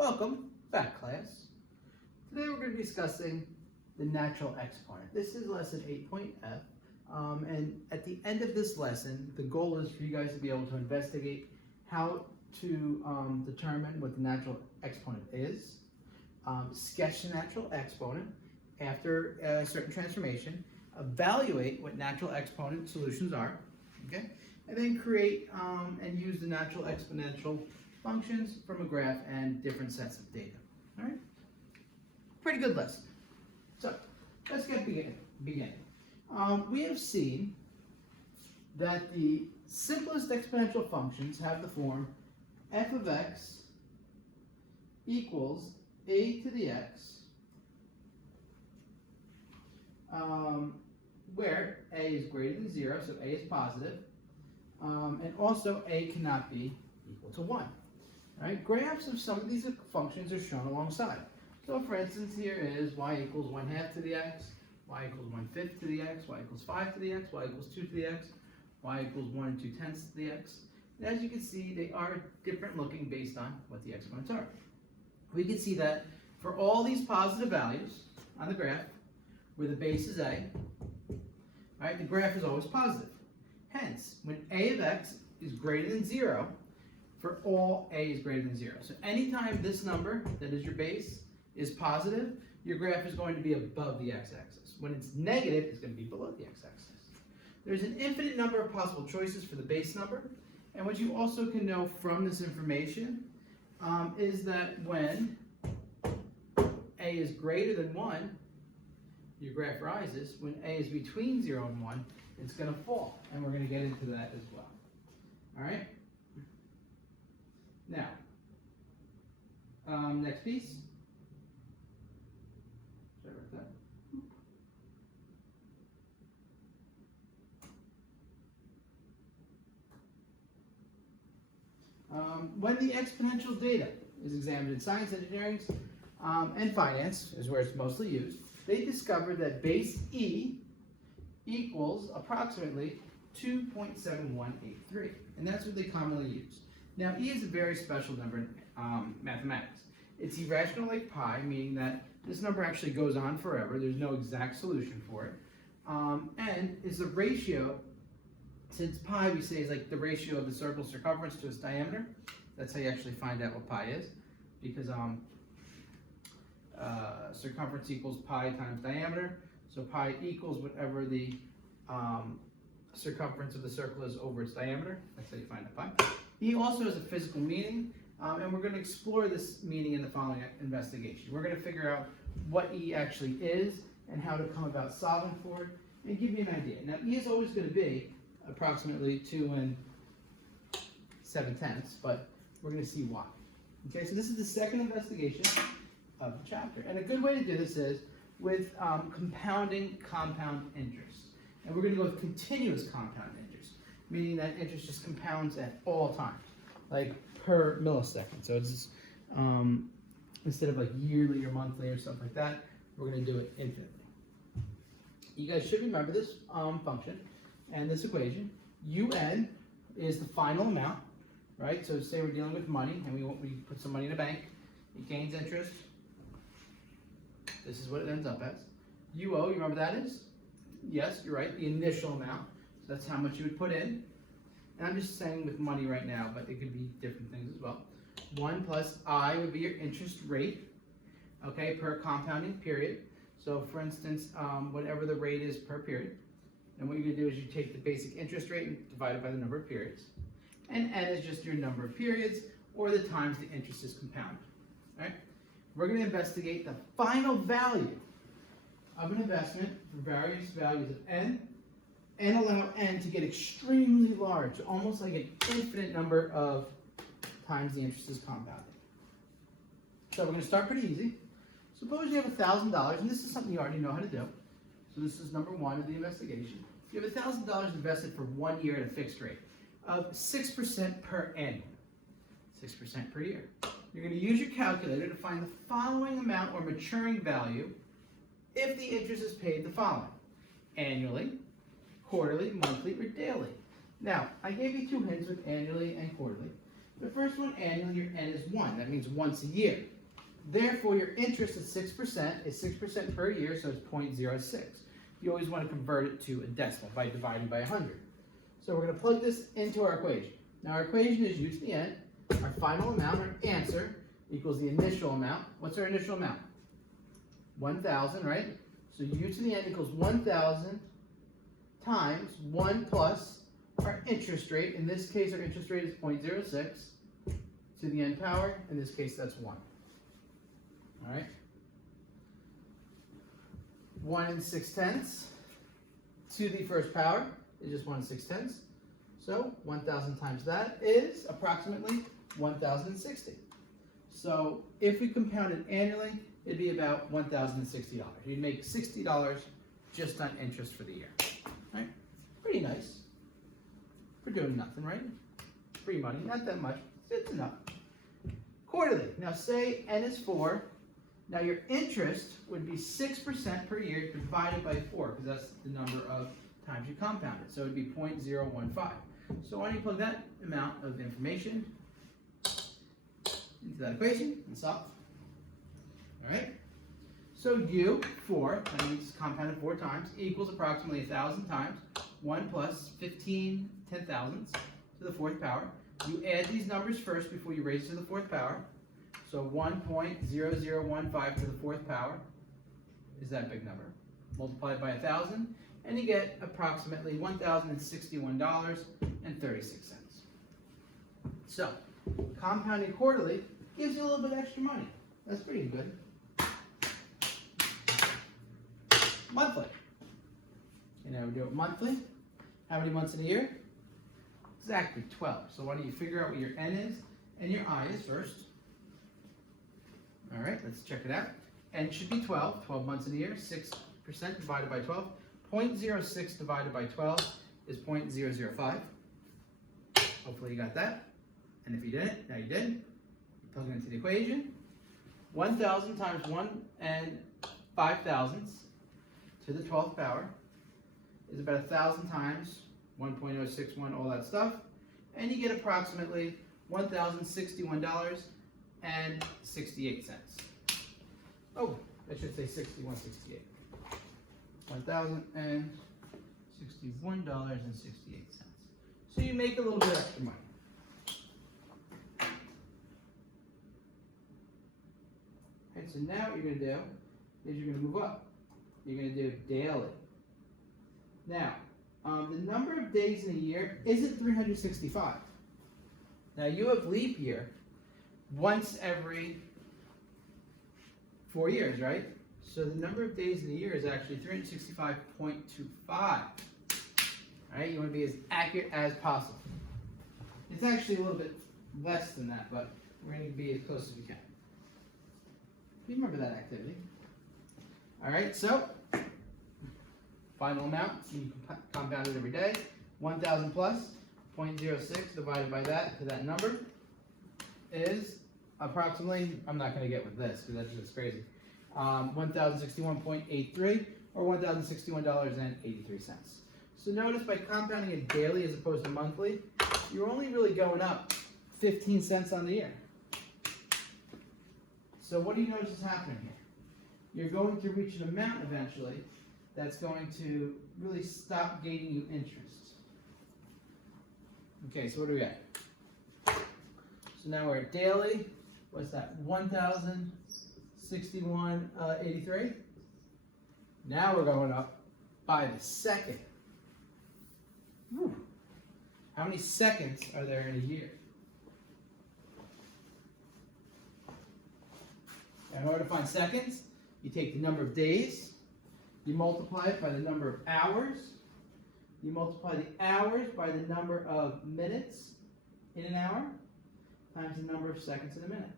Welcome back, class. Today we're going to be discussing the natural exponent. This is lesson 8.f, and at the end of this lesson, the goal is for you guys to be able to investigate how to determine what the natural exponent is, sketch the natural exponent after a certain transformation, evaluate what natural exponent solutions are, okay, and then create and use the natural exponential functions from a graph and different sets of data. All right, pretty good lesson. So let's get beginning. We have seen that the simplest exponential functions have the form f of x equals a to the x, where a is greater than 0, so a is positive, and also a cannot be equal to 1. Right? Graphs of some of these functions are shown alongside. So for instance, here is y equals 1/2 to the x, y equals 1/5 to the x, y equals 5 to the x, y equals 2 to the x, y equals 1 2/10 to the x. And as you can see, they are different looking based on what the exponents are. We can see that for all these positive values on the graph, where the base is a, right, the graph is always positive. Hence, when a of x is greater than 0, for all a is greater than 0. So anytime this number, that is your base, is positive, your graph is going to be above the x-axis. When it's negative, it's going to be below the x-axis. There's an infinite number of possible choices for the base number. And what you also can know from this information is that when a is greater than 1, your graph rises. When a is between 0 and 1, it's going to fall. And we're going to get into that as well. All right? Now, next piece. Sorry about that. When the exponential data is examined in science, engineering, and finance, is where it's mostly used, they discovered that base E equals approximately 2.7183, and that's what they commonly use. Now, E is a very special number in mathematics. It's irrational like pi, meaning that this number actually goes on forever. There's no exact solution for it. And is a ratio, since pi we say is like the ratio of the circle's circumference to its diameter. That's how you actually find out what pi is, because circumference equals pi times diameter. So pi equals whatever the circumference of the circle is over its diameter. That's how you find out pi. E also has a physical meaning, and we're going to explore this meaning in the following investigation. We're going to figure out what E actually is and how to come about solving for it and give you an idea. Now, E is always going to be approximately 2 7/10, but we're going to see why. Okay, so this is the second investigation of the chapter. And a good way to do this is with compounding compound interest. And we're going to go with continuous compound interest, meaning that interest just compounds at all times, like per millisecond. So it's instead of like yearly or monthly or stuff like that, we're going to do it infinitely. You guys should remember this function and this equation. UN is the final amount, right? So say we're dealing with money and we put some money in a bank. It gains interest. This is what it ends up as. UO, you remember that is? Yes, you're right, the initial amount. So that's how much you would put in. And I'm just saying with money right now, but it could be different things as well. 1 plus I would be your interest rate, okay, per compounding period. So for instance, whatever the rate is per period. And what you're going to do is you take the basic interest rate and divide it by the number of periods. And N is just your number of periods or the times the interest is compounded. Right? We're going to investigate the final value of an investment for various values of N and allow N to get extremely large, almost like an infinite number of times the interest is compounded. So we're going to start pretty easy. Suppose you have $1,000, and this is something you already know how to do. So this is number 1 of the investigation. You have $1,000 invested for 1 year at a fixed rate of 6% per annum, 6% per year. You're going to use your calculator to find the following amount or maturing value if the interest is paid the following: annually, quarterly, monthly, or daily. Now, I gave you 2 hints with annually and quarterly. The first one, annually, your n is 1. That means once a year. Therefore, your interest at 6% is 6% per year, so it's 0.06. You always want to convert it to a decimal by dividing by 100. So we're going to plug this into our equation. Now our equation is u to the n. Our final amount, our answer, equals the initial amount. What's our initial amount? 1,000, right? So u to the n equals 1,000 times 1 plus our interest rate. In this case, our interest rate is 0.06 to the n power. In this case, that's 1. All right? 1 6/10 to the first power is just 1 6/10. So 1,000 times that is approximately 1,060. So if we compound it annually, it'd be about $1,060. You'd make $60 just on interest for the year. Right? Pretty nice. For doing nothing, right? Free money, not that much. It's enough. Quarterly. Now say n is 4. Now your interest would be 6% per year divided by 4, because that's the number of times you compound it. So it would be 0.015. So why don't you plug that amount of information into that equation and solve. All right? So u, 4, that means compounded 4 times, equals approximately 1,000 times 1 plus 15 10,000ths to the 4th power. You add these numbers first before you raise it to the 4th power. So 1.0015 to the 4th power is that big number. Multiply it by 1,000, and you get approximately $1,061.36. So, compounding quarterly gives you a little bit extra money. That's pretty good. Monthly. And now we do it monthly. How many months in a year? Exactly 12. So why don't you figure out what your n is and your I is first. All right, let's check it out. N should be 12, 12 months in a year. 6% divided by 12. 0.06 divided by 12 is 0.005. Hopefully you got that. And if you didn't, now you did. You plug it into the equation. 1,000 times 1 and 5,000ths to the 12th power is about 1,000 times 1.061, all that stuff. And you get approximately $1,061.68. Oh, I should say 61.68. $1,061.68. So you make a little bit extra money. Okay, so now what you're going to do is you're going to move up. You're going to do daily. Now, the number of days in a year isn't 365. Now you have leap year once every 4 years, right? So the number of days in a year is actually 365.25. Right? You want to be as accurate as possible. It's actually a little bit less than that, but we're going to be as close as we can. You remember that activity. All right, so final amount, you compound it every day. 1,000 plus 0.06 divided by that to that number is approximately, I'm not going to get with this because that's just crazy, 1,061.83 or $1,061.83. So notice by compounding it daily as opposed to monthly, you're only really going up 15 cents on the year. So what do you notice is happening here? You're going to reach an amount eventually that's going to really stop gaining you interest. Okay, so what do we got? So now we're at daily. What's that? 1,061.83. Now we're going up by the second. Whew. How many seconds are there in a year? In order to find seconds, you take the number of days, you multiply it by the number of hours, you multiply the hours by the number of minutes in an hour, times the number of seconds in a minute.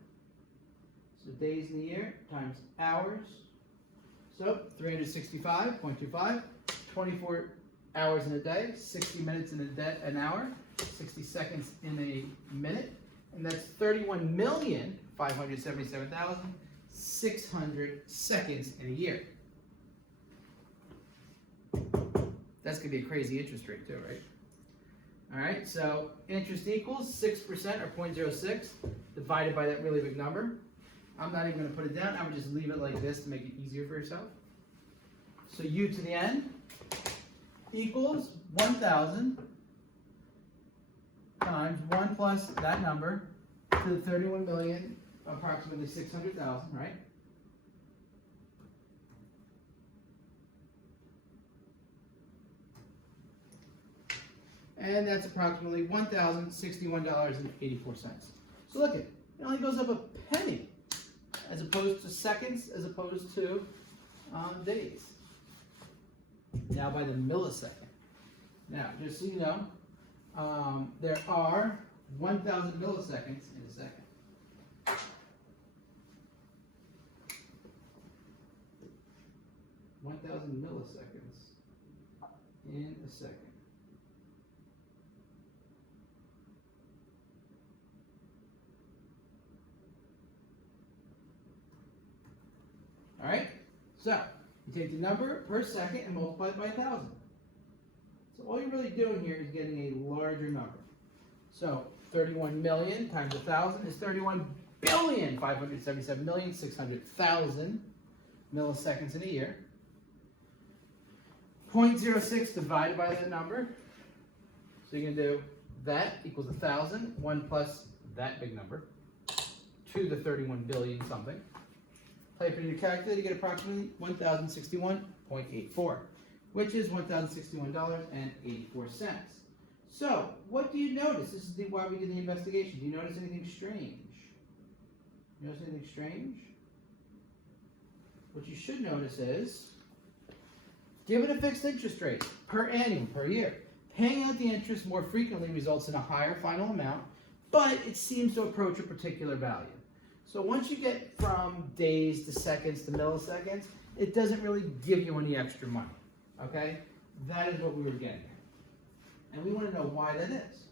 So days in the year times hours. So 365.25, 24 hours in a day, 60 minutes in an hour, 60 seconds in a minute, and that's 31,577,600 seconds in a year. That's going to be a crazy interest rate too, right? All right, so interest equals 6% or 0.06 divided by that really big number. I'm not even going to put it down. I would just leave it like this to make it easier for yourself. So u to the n equals 1,000 times 1 plus that number to the 31 million, approximately 600,000, right? And that's approximately $1,061.84. So look it only goes up a penny, as opposed to seconds, as opposed to days. Now by the millisecond. Now, just so you know, there are 1,000 milliseconds in a second. 1,000 milliseconds in a second. All right, so you take the number per second and multiply it by 1,000. So all you're really doing here is getting a larger number. So 31 million times 1,000 is 31,577,600,000 milliseconds in a year. 0.06 divided by that number. So you're going to do that equals 1,000, 1 plus that big number, to the 31 billion something. Type in your calculator, you get approximately 1,061.84, which is $1,061.84. So, what do you notice? This is why we did the investigation. Do you notice anything strange? You notice anything strange? What you should notice is, given a fixed interest rate per annum, per year, paying out the interest more frequently results in a higher final amount, but it seems to approach a particular value. So once you get from days to seconds to milliseconds, it doesn't really give you any extra money, okay? That is what we were getting at. And we want to know why that is.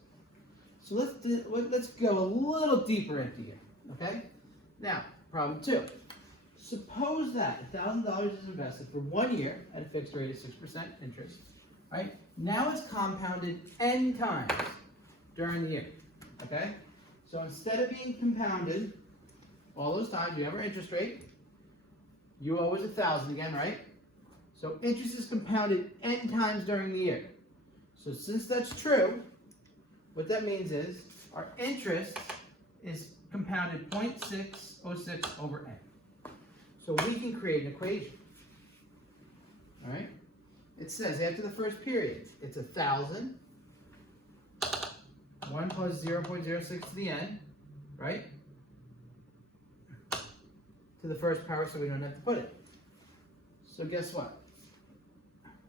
So let's go a little deeper into here, okay? Now, problem 2. Suppose that $1,000 is invested for 1 year at a fixed rate of 6% interest, right? Now it's compounded n times during the year, okay? So instead of being compounded all those times, you have our interest rate. You owe us 1,000 again, right? So interest is compounded n times during the year. So since that's true, what that means is our interest is compounded 0.606 over n. So we can create an equation. All right? It says after the first period, it's 1,000, 1 plus 0.06 to the n, right? To the first power, so we don't have to put it. So guess what?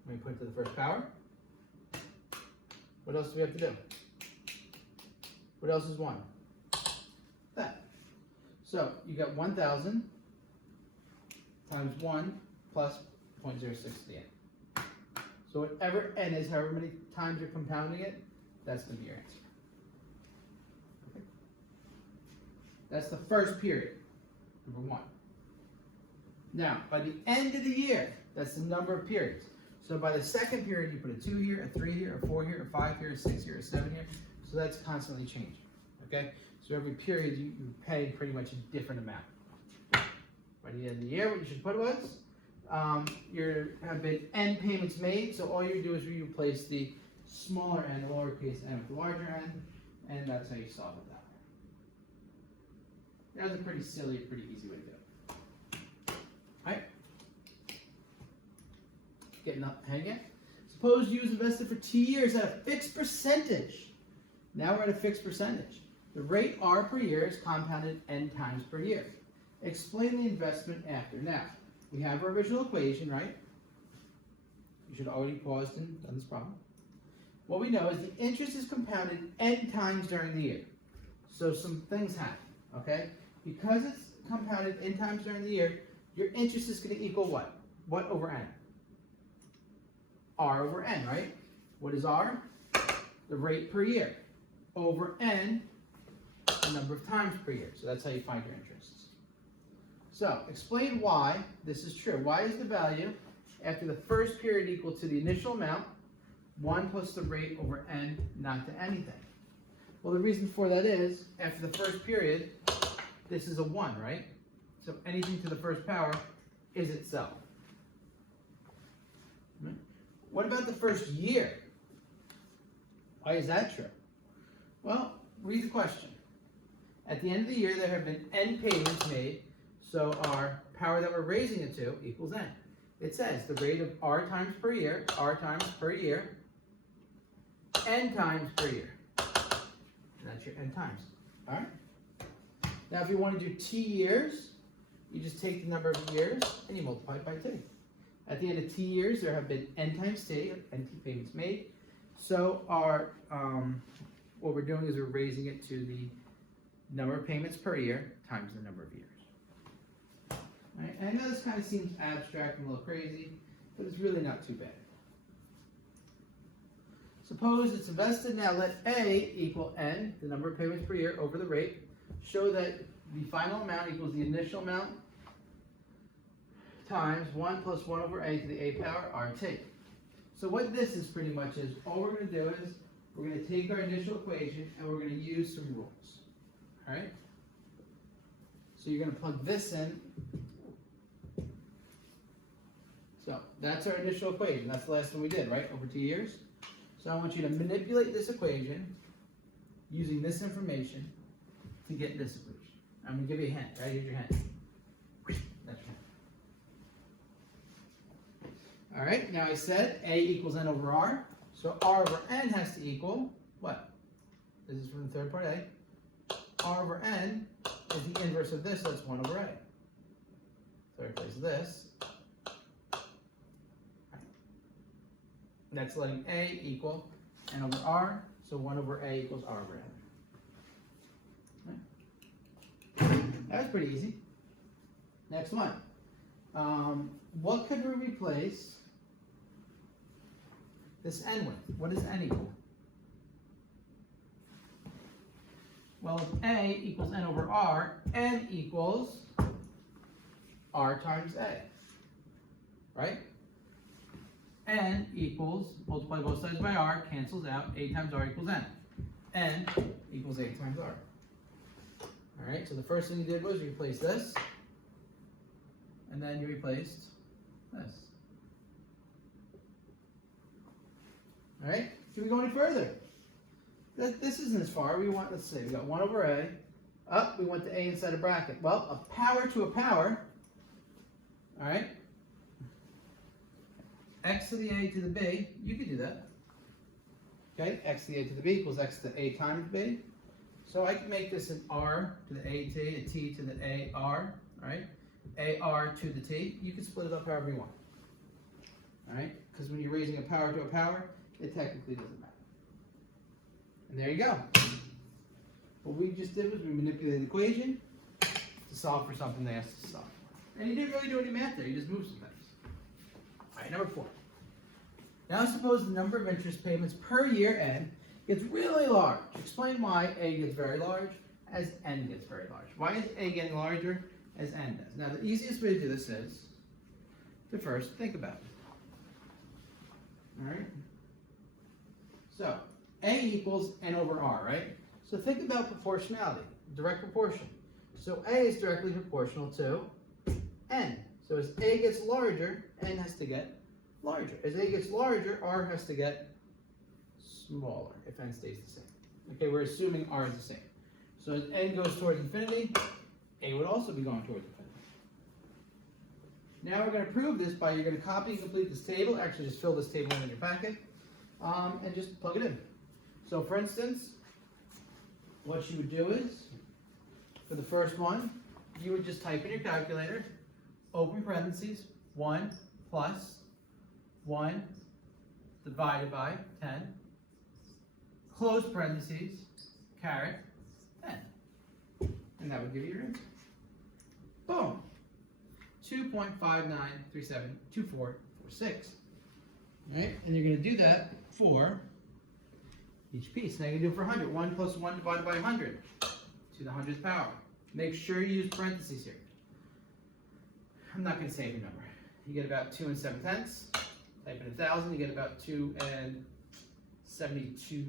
We put it to the first power. What else do we have to do? What else is 1? That. So you got 1,000 times 1 plus 0.06 to the n. So whatever n is, however many times you're compounding it, that's going to be your answer. Okay? That's the first period, number 1. Now, by the end of the year, that's the number of periods. So by the second period, you put a 2 here, a 3 here, a 4 here, a 5 here, a 6 here, a 7 here. So that's constantly changing, okay? So every period, you pay pretty much a different amount. By the end of the year, what you should put was, have been n payments made, so all you do is you replace the smaller n, the lowercase n with the larger n, and that's how you solve it that way. That was a pretty silly, pretty easy way to do it. Alright? Getting up, hang it. Suppose you was invested for 2 years at a fixed percentage. Now we're at a fixed percentage. The rate R per year is compounded n times per year. Explain the investment after. Now, we have our original equation, right? You should have already paused and done this problem. What we know is the interest is compounded n times during the year. So some things happen, okay? Because it's compounded n times during the year, your interest is going to equal what? What over n? R over n, right? What is R? The rate per year. Over n, the number of times per year. So that's how you find your interests. So, explain why this is true. Why is the value after the first period equal to the initial amount 1 plus the rate over n not to anything. Well, the reason for that is, after the first period, this is a 1, right? So anything to the first power is itself. Right? What about the first year? Why is that true? Well, read the question. At the end of the year, there have been n payments made, so our power that we're raising it to equals n. It says the rate of r times per year, n times per year. And that's your n times. All right? Now, if you want to do t years, you just take the number of years and you multiply it by t. At the end of t years, there have been n times t, n t payments made. So our what we're doing is we're raising it to the number of payments per year times the number of years. All right? And I know this kind of seems abstract and a little crazy, but it's really not too bad. Suppose it's invested. Now let A equal n, the number of payments per year, over the rate. Show that the final amount equals the initial amount times 1 plus 1 over a to the a power rt. So what this is pretty much is, all we're going to do is we're going to take our initial equation and we're going to use some rules. All right? So you're going to plug this in. So that's our initial equation. That's the last one we did, right? Over 2 years. So I want you to manipulate this equation using this information to get this equation. I'm going to give you a hint. Right? Here's your hint. That's your hint. All right, now I said A equals n over r. So r over n has to equal what? This is from the third part A. R over n is the inverse of this, so that's 1 over a. So I replace this. That's letting a equal n over r, so 1 over a equals r over n. Right. That was pretty easy. Next one. What could we replace this n with? What does n equal? Well, if a equals n over r, n equals r times a, right? N equals, multiply both sides by r, cancels out, a times r equals n. N equals a times r. All right, so the first thing you did was you replaced this, and then you replaced this. All right, should we go any further? This isn't as far. We want, let's see, we got 1 over a. Up, we went to a inside a bracket. Well, a power to a power, all right? X to the a to the b, you could do that. Okay, x to the a to the b equals x to the a times b. So I can make this an r to the a t, a t to the a r, right? A r to the t. You can split it up however you want. All right, because when you're raising a power to a power, it technically doesn't matter. And there you go. What we just did was we manipulated the equation to solve for something they asked us to solve for. And you didn't really do any math there, you just moved some things. All right, number 4. Now suppose the number of interest payments per year n gets really large. Explain why a gets very large as n gets very large. Why is a getting larger as n does? Now the easiest way to do this is to first think about it. All right? So a equals n over r, right? So think about proportionality, direct proportion. So a is directly proportional to n. So as a gets larger, n has to get larger. As a gets larger, r has to get smaller if n stays the same. Okay, we're assuming r is the same. So as n goes towards infinity, a would also be going towards infinity. Now we're going to prove this by, you're going to copy and complete this table. Actually, just fill this table in your packet and just plug it in. So for instance, what you would do is, for the first one, you would just type in your calculator, open parentheses, 1 plus 1 divided by 10, close parentheses, caret 10. And that would give you your answer. Boom. 2.59372446. Right? And you're going to do that for each piece. Now you're going to do it for 100. 1 plus 1 divided by 100 to the 100th power. Make sure you use parentheses here. I'm not going to say every number. You get about 2 7/10. Type in 1,000, you get about 2 72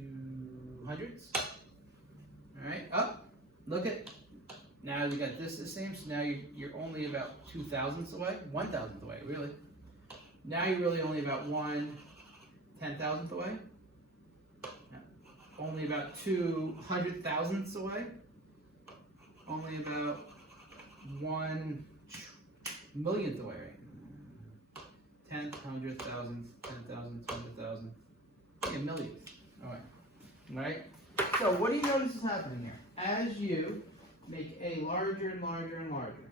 hundredths. All right, up. Look at, now you got this the same, so now you're only about 2 thousandths away, 1 thousandth away, really. Now you're really only about 1 10,000th away. Only about 200 thousandths away. Only about 1 millionth away, right? 10th, 100th, 1000th, 10,000th, 100,000th, a millionth. All right. So what do you notice is happening here? As you make A larger and larger and larger,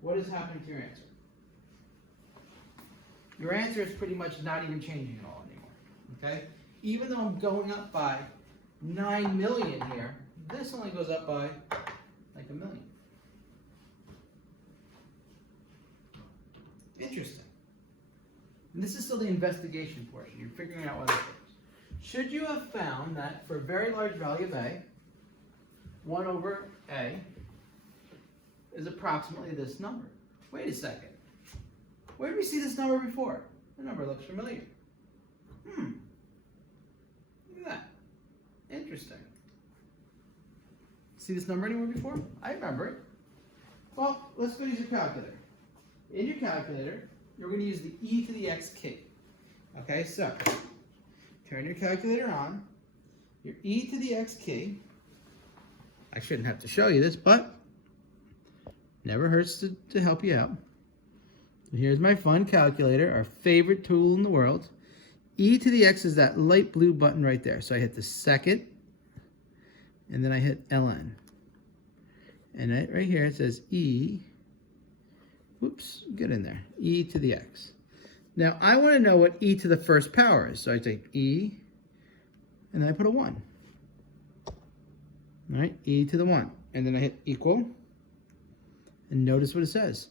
what is happening to your answer? Your answer is pretty much not even changing at all anymore. Okay? Even though I'm going up by 9 million here, this only goes up by like a million. Interesting. And this is still the investigation portion. You're figuring out what it is. Should you have found that for a very large value of A, 1 over A is approximately this number? Wait a second. Where did we see this number before? The number looks familiar. Look at that. Interesting. See this number anywhere before? I remember it. Well, let's go use your calculator. In your calculator, you're going to use the e to the x key. Okay, so turn your calculator on. Your e to the x key. I shouldn't have to show you this, but never hurts to help you out. So here's my fun calculator, our favorite tool in the world. E to the x is that light blue button right there. So I hit the second, and then I hit ln. And right here it says e, whoops, get in there, e to the x. Now I want to know what e to the first power is. So I take e, and then I put a 1. All right, e to the 1. And then I hit equal. And notice what it says.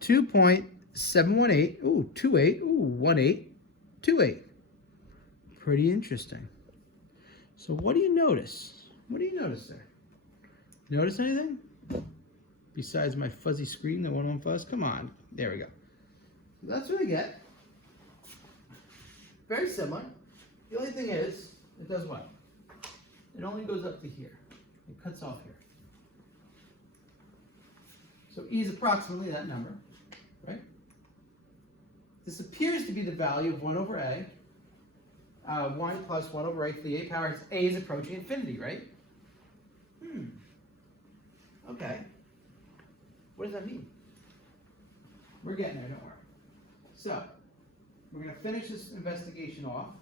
2.718, ooh, 28, ooh, 1828. Pretty interesting. So what do you notice? What do you notice there? Notice anything? Besides my fuzzy screen that won't unfuzz? Come on. There we go. That's what I get. Very similar. The only thing is, it does what? It only goes up to here. It cuts off here. So e is approximately that number, right? This appears to be the value of 1 over a. 1 plus 1 over a to the a power. A is approaching infinity, right? Okay. What does that mean? We're getting there, don't worry. So, we're going to finish this investigation off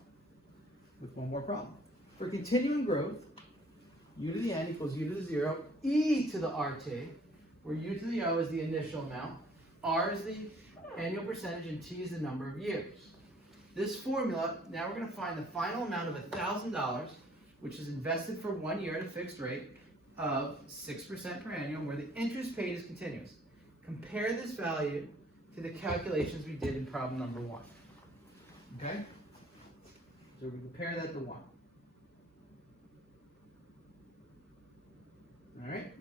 with one more problem. For continuing growth, u to the n equals u to the 0, e to the rt, where u to the o is the initial amount, r is the annual percentage, and t is the number of years. This formula, now we're going to find the final amount of $1,000, which is invested for 1 year at a fixed rate of 6% per annum, where the interest paid is continuous. Compare this value to the calculations we did in problem number 1. Okay? So we compare that to 1. All right?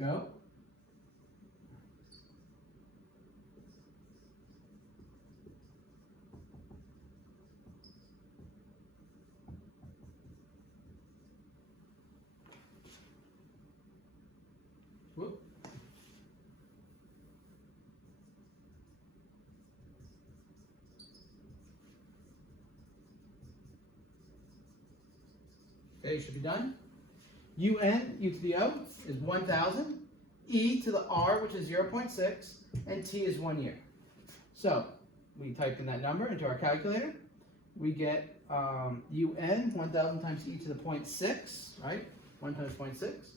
Go. Whoop. Okay, you should be done. UN, u to the o, is 1,000. E to the r, which is 0.6, and t is 1 year. So, we type in that number into our calculator. We get UN, 1,000 times e to the 0.6, right? 1 times 0.6.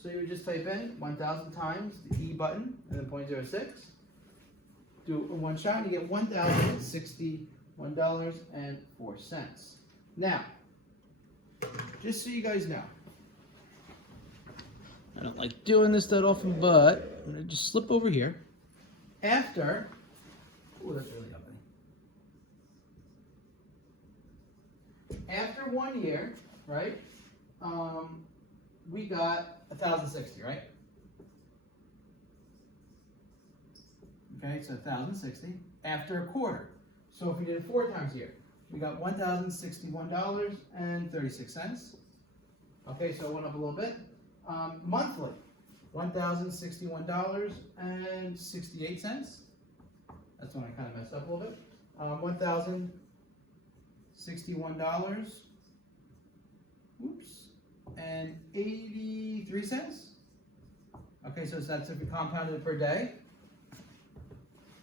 So you would just type in 1,000 times the E button and then 0.06. Do it in one shot and you get $1,061.04. Now, just so you guys know, I don't like doing this that often, but I'm going to just slip over here. After, oh, that's really ugly. After 1 year, right, we got 1,060, right? Okay, so 1,060 after a quarter. So if we did it 4 times a year, we got $1,061.36. Okay, so it went up a little bit. Monthly, $1,061.68. That's when I kind of messed up a little bit. $1,061. Oops. And 83 cents. Okay, so that's if we compounded it per day.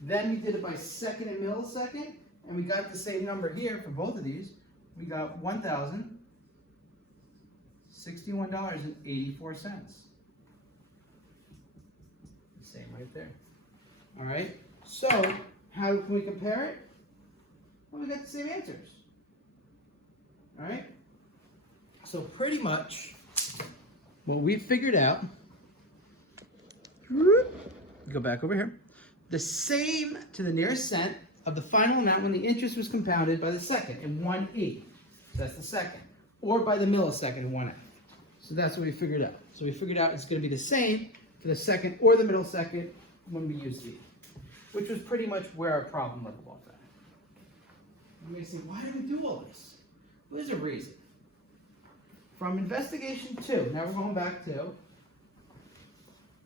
Then we did it by second and millisecond, and we got the same number here for both of these. We got $1,061.84. The same right there. All right. So how can we compare it? Well, we got the same answers. All right. So pretty much what we figured out. Go back over here. The same to the nearest cent of the final amount when the interest was compounded by the second in 1/8. So that's the second. Or by the millisecond in 1/8. So that's what we figured out. So we figured out it's going to be the same for the second or the middle second when we use V, which was pretty much where our problem left off at. You may say, why do we do all this? Well, there's a reason. From investigation 2, now we're going back to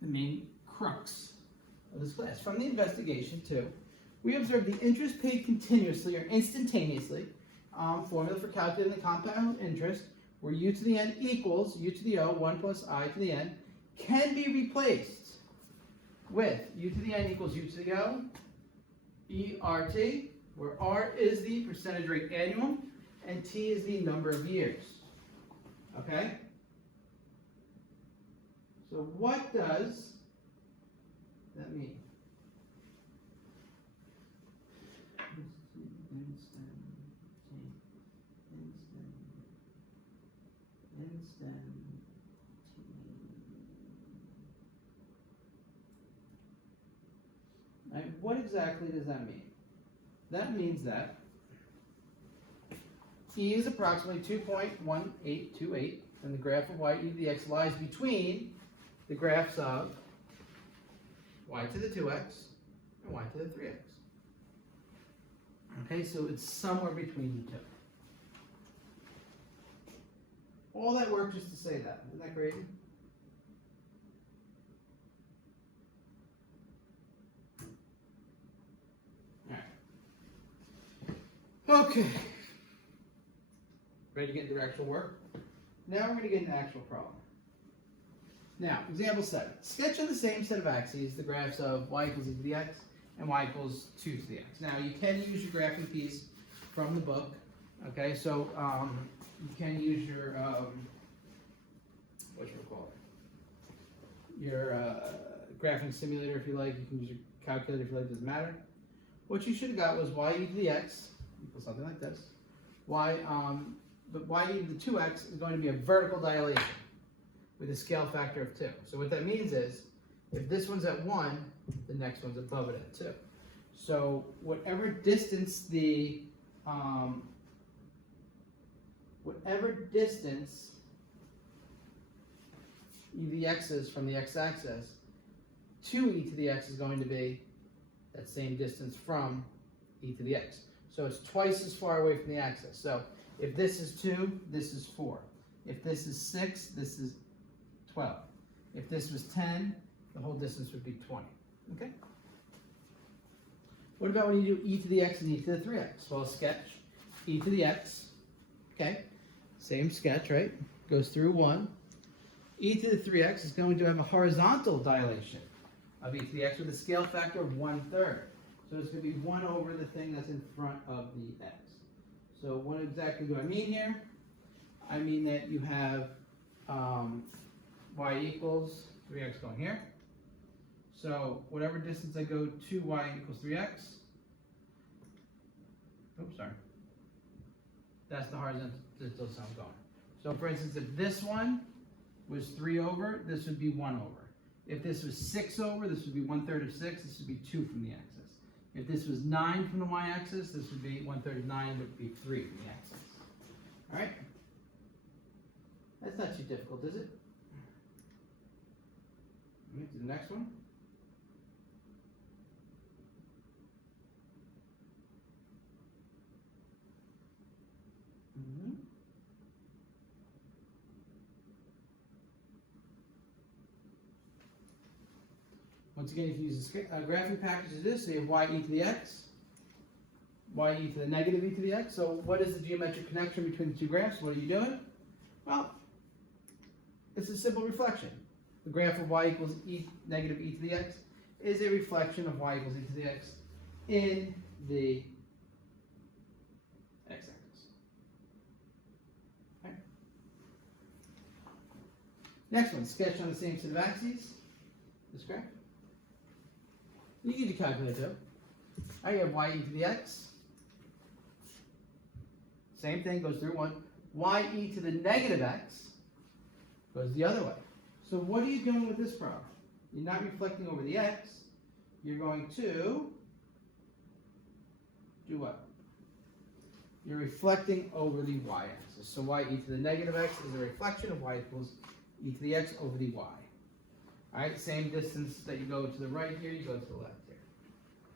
the main crux of this class. From the investigation 2, we observed the interest paid continuously or instantaneously, formula for calculating the compound interest, where u to the n equals u to the o, 1 plus I to the n, can be replaced with u to the n equals u to the o, ERT, where R is the percentage rate annual, and T is the number of years. Okay? So what does that mean? Right, what exactly does that mean? That means that E is approximately 2.1828, and the graph of y e to the x lies between the graphs of y to the 2x and y to the 3x. Okay, so it's somewhere between the two. All that work just to say that. Isn't that great? All right. Okay. Ready to get into actual work? Now we're going to get into actual problem. Now, example 7. Sketch on the same set of axes the graphs of y equals e to the x and y equals 2 to the x. Now, you can use your graphing piece from the book. Okay, so you can use your, what should we call it? Your graphing simulator if you like. You can use your calculator if you like, doesn't matter. What you should have got was y e to the x equals something like this. But y e to the 2x is going to be a vertical dilation with a scale factor of 2. So what that means is, if this one's at 1, the next one's above it at 2. So whatever distance the e to the x is from the x-axis, 2e to the x is going to be that same distance from e to the x. So it's twice as far away from the axis. So if this is 2, this is 4. If this is 6, this is 12. If this was 10, the whole distance would be 20. Okay? What about when you do e to the x and e to the 3x? Well, sketch e to the x. Okay? Same sketch, right? Goes through 1. E to the 3x is going to have a horizontal dilation of e to the x with a scale factor of 1/3. So it's going to be 1 over the thing that's in front of the x. So what exactly do I mean here? I mean that you have y equals 3x going here. So whatever distance I go to y equals 3x, oops, sorry, that's the horizontal distance I'm going. So for instance, if this one was 3 over, this would be 1 over. If this was 6 over, this would be 1/3 of 6, this would be 2 from the axis. If this was 9 from the y-axis, this would be 1/3 of 9, would be 3 from the axis. All right? That's not too difficult, is it? Let me do the next one. Mhm. Once again, you can use a graphing package as this, so you have y e to the x, y e to the negative e to the x. So what is the geometric connection between the two graphs? What are you doing? Well, it's a simple reflection. The graph of y equals negative e to the x is a reflection of y equals e to the x in the x-axis. Okay. Next one, sketch on the same set of axes. This graph. You need to calculate too. I have y e to the x. Same thing, goes through one. Y e to the negative x goes the other way. So what are you doing with this problem? You're not reflecting over the x. You're going to do what? You're reflecting over the y-axis. So y e to the negative x is a reflection of y equals e to the x over the y. All right, same distance that you go to the right here, you go to the left here.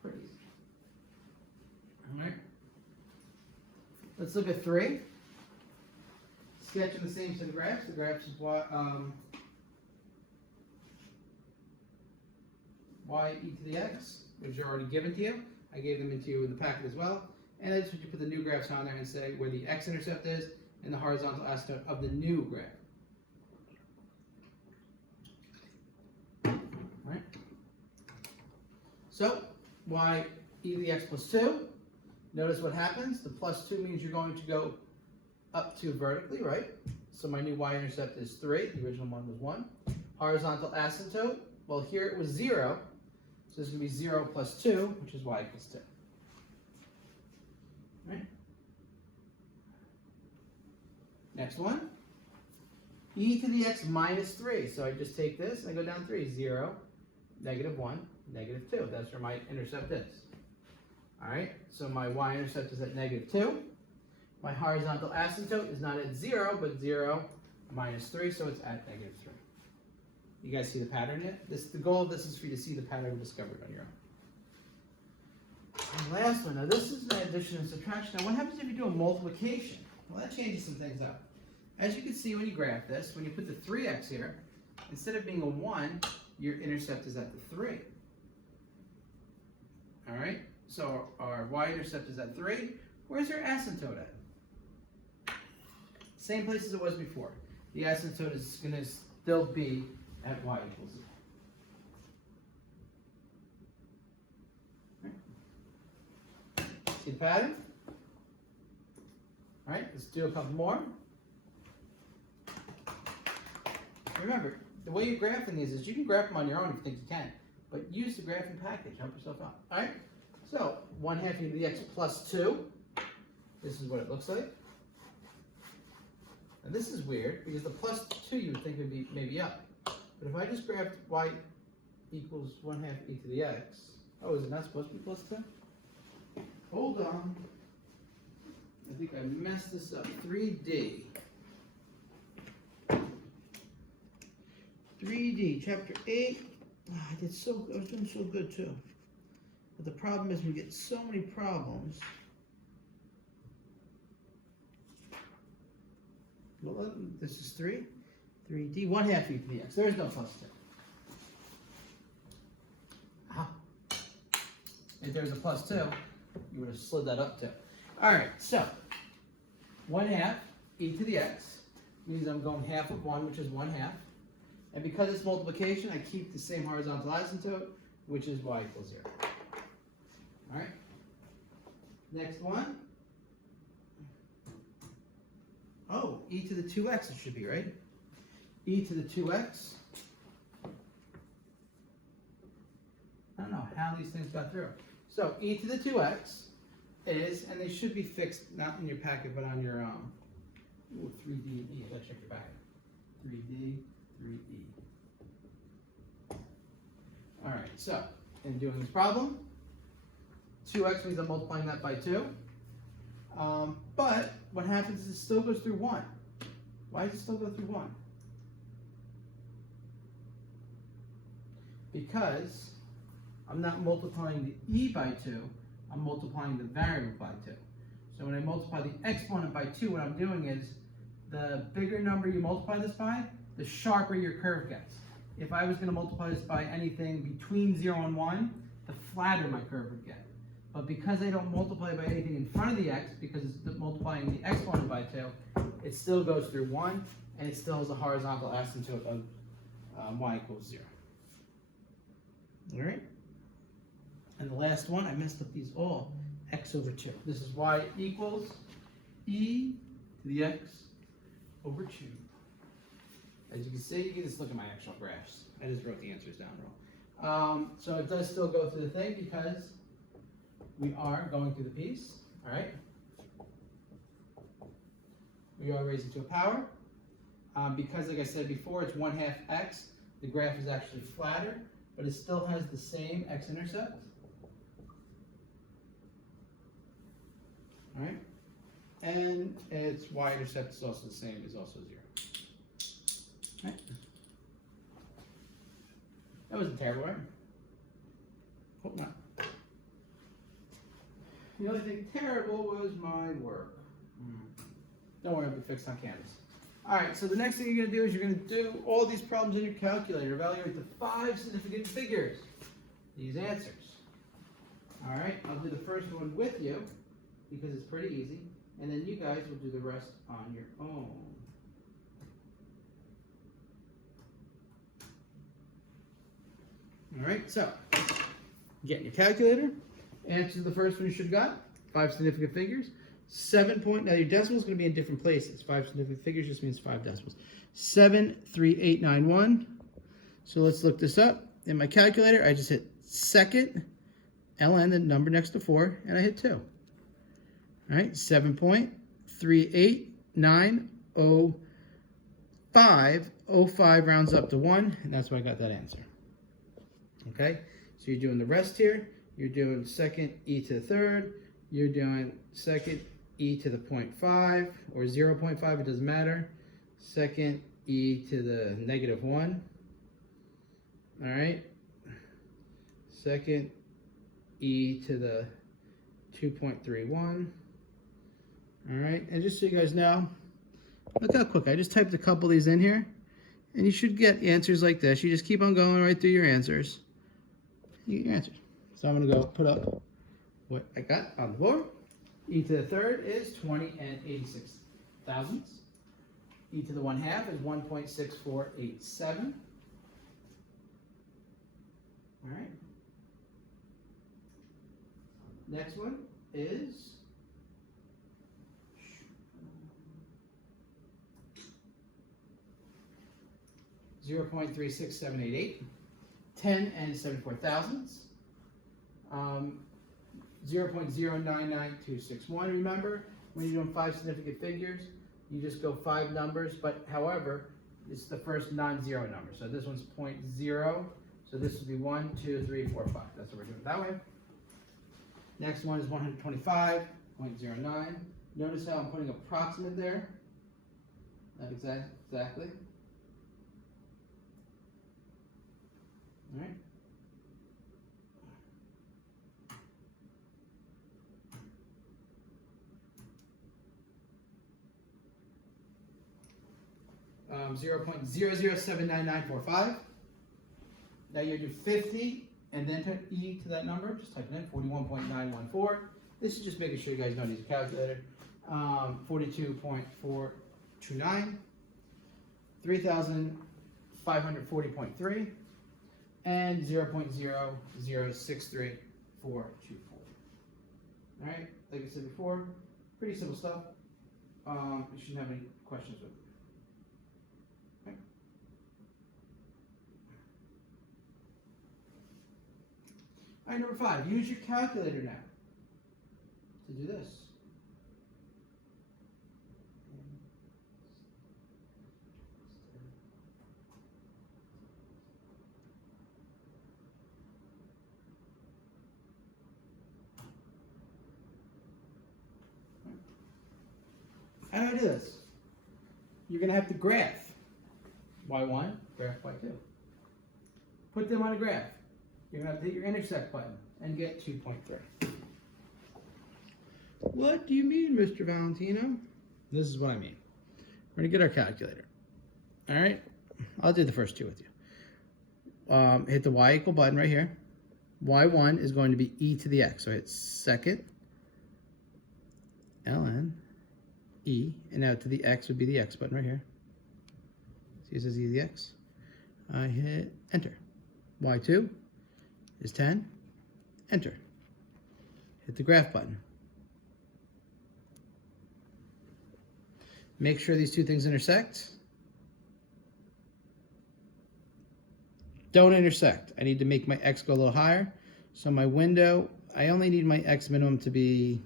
Pretty easy. All right. Let's look at 3. Sketching the same set of graphs. The graphs of y e to the x, which are already given to you. I gave them into you in the packet as well. And that's what you put the new graphs on there and say where the x-intercept is and the horizontal asymptote of the new graph. All right. So y e to the x plus 2. Notice what happens. The plus 2 means you're going to go up 2 vertically, right? So my new y-intercept is 3. The original one was 1. Horizontal asymptote. Well, here it was 0. So this is going to be 0 plus 2, which is y equals 2. Right? Next one. E to the x minus 3. So I just take this and I go down 3. 0, negative 1, negative 2. That's where my intercept is. All right, so my y-intercept is at negative 2. My horizontal asymptote is not at 0, but 0 minus 3, so it's at negative 3. You guys see the pattern yet? The goal of this is for you to see the pattern discovered on your own. And last one, now this is an addition and subtraction. Now what happens if you do a multiplication? Well, that changes some things up. As you can see when you graph this, when you put the 3x here, instead of being a 1, your intercept is at the 3. All right? So our y-intercept is at 3. Where's our asymptote at? Same place as it was before. The asymptote is going to still be at y equals 0. Right. See the pattern? All right, let's do a couple more. Remember, the way you're graphing these is you can graph them on your own if you think you can, but use the graphing package. Help yourself out. All right? So 1/2 e to the x plus 2. This is what it looks like. And this is weird because the plus 2 you would think would be maybe up. But if I just graphed y equals 1/2 e to the x. Oh, is it not supposed to be plus 2? Hold on. I think I messed this up. 3D. 3D, chapter 8. Oh, I was doing so good too. But the problem is we get so many problems. Well, this is 3D, 1/2 e to the x. There is no plus 2. Ah. If there was a plus 2, you would have slid that up too. All right, so 1/2 e to the x means I'm going half of 1, which is 1/2. And because it's multiplication, I keep the same horizontal asymptote, which is y equals 0. All right. Next one. Oh, e to the 2x it should be, right? E to the 2x. I don't know how these things got through. So e to the 2x is, and they should be fixed not in your packet, but on your 3D and E. I gotta check your packet. 3D, 3E. All right, so in doing this problem, 2x means I'm multiplying that by 2. But what happens is it still goes through 1. Why does it still go through 1? Because I'm not multiplying the e by 2, I'm multiplying the variable by 2. So when I multiply the exponent by 2, what I'm doing is the bigger number you multiply this by, the sharper your curve gets. If I was going to multiply this by anything between 0 and 1, the flatter my curve would get. But because I don't multiply by anything in front of the x, because it's multiplying the exponent by 2, it still goes through 1, and it still has a horizontal asymptote of y equals 0. All right? And the last one, I messed up these all, x over 2. This is y equals e to the x over 2. As you can see, you can just look at my actual graphs. I just wrote the answers down wrong. So it does still go through the thing because we are going through the piece, all right? We are raising to a power. Because, like I said before, it's 1/2 x, the graph is actually flatter, but it still has the same x-intercept. All right? And its y-intercept is also the same, is also 0. All right? That wasn't terrible, right? Hope not. The only thing terrible was my work. Don't worry, it'll be fixed on Canvas. All right, so the next thing you're going to do is you're going to do all these problems in your calculator. Evaluate the 5 significant figures, these answers. All right, I'll do the first one with you because it's pretty easy, and then you guys will do the rest on your own. All right, so get your calculator. Answer the first one you should have got. 5 significant figures. 7 point, now your decimal is going to be in different places. 5 significant figures just means 5 decimals. 73891. So let's look this up. In my calculator, I just hit second, ln, the number next to 4, and I hit 2. All right, 7.38905. 05 rounds up to 1, and that's why I got that answer. Okay, so you're doing the rest here. You're doing second e to the third. You're doing second e to the 0.5 or 0.5, it doesn't matter. Second e to the -1. All right. Second e to the 2.31. All right, and just so you guys know, look how quick. I just typed a couple of these in here, and you should get answers like this. You just keep on going right through your answers. You get your answers. So I'm going to go put up what I got on the board. E to the third is 20 and 86 thousandths. E to the 1/2 is 1.6487. All right. Next one is 0.36788. 10 and 74 thousandths. 0.099261. Remember, when you're doing 5 significant figures, you just go 5 numbers, but however, it's the first non-zero number. So this one's 0.0. So this would be 1, 2, 3, 4, 5. That's what we're doing that way. Next one is 125.09. Notice how I'm putting approximate there. Not exactly. All right. Um, 0.0079945. Now you do 50 and then put e to that number. Just type it in, 41.914. This is just making sure you guys know these calculator. 42.429. 3,540.3. And 0.0063424. All right, like I said before, pretty simple stuff. You shouldn't have any questions with it. Okay. All right, number 5, use your calculator now to do this. How do I do this? You're going to have to graph y1, graph y2. Put them on a graph. You're going to have to hit your intersect button and get 2.3. What do you mean, Mr. Valentino? This is what I mean. We're going to get our calculator. All right? I'll do the first two with you. Hit the y equal button right here. Y1 is going to be e to the x. So I hit second, ln, e, and now to the x would be the x button right here. See, it says e to the x. I hit enter. Y2 is 10, enter. Hit the graph button. Make sure these two things intersect. Don't intersect. I need to make my x go a little higher. So my window, I only need my x minimum to be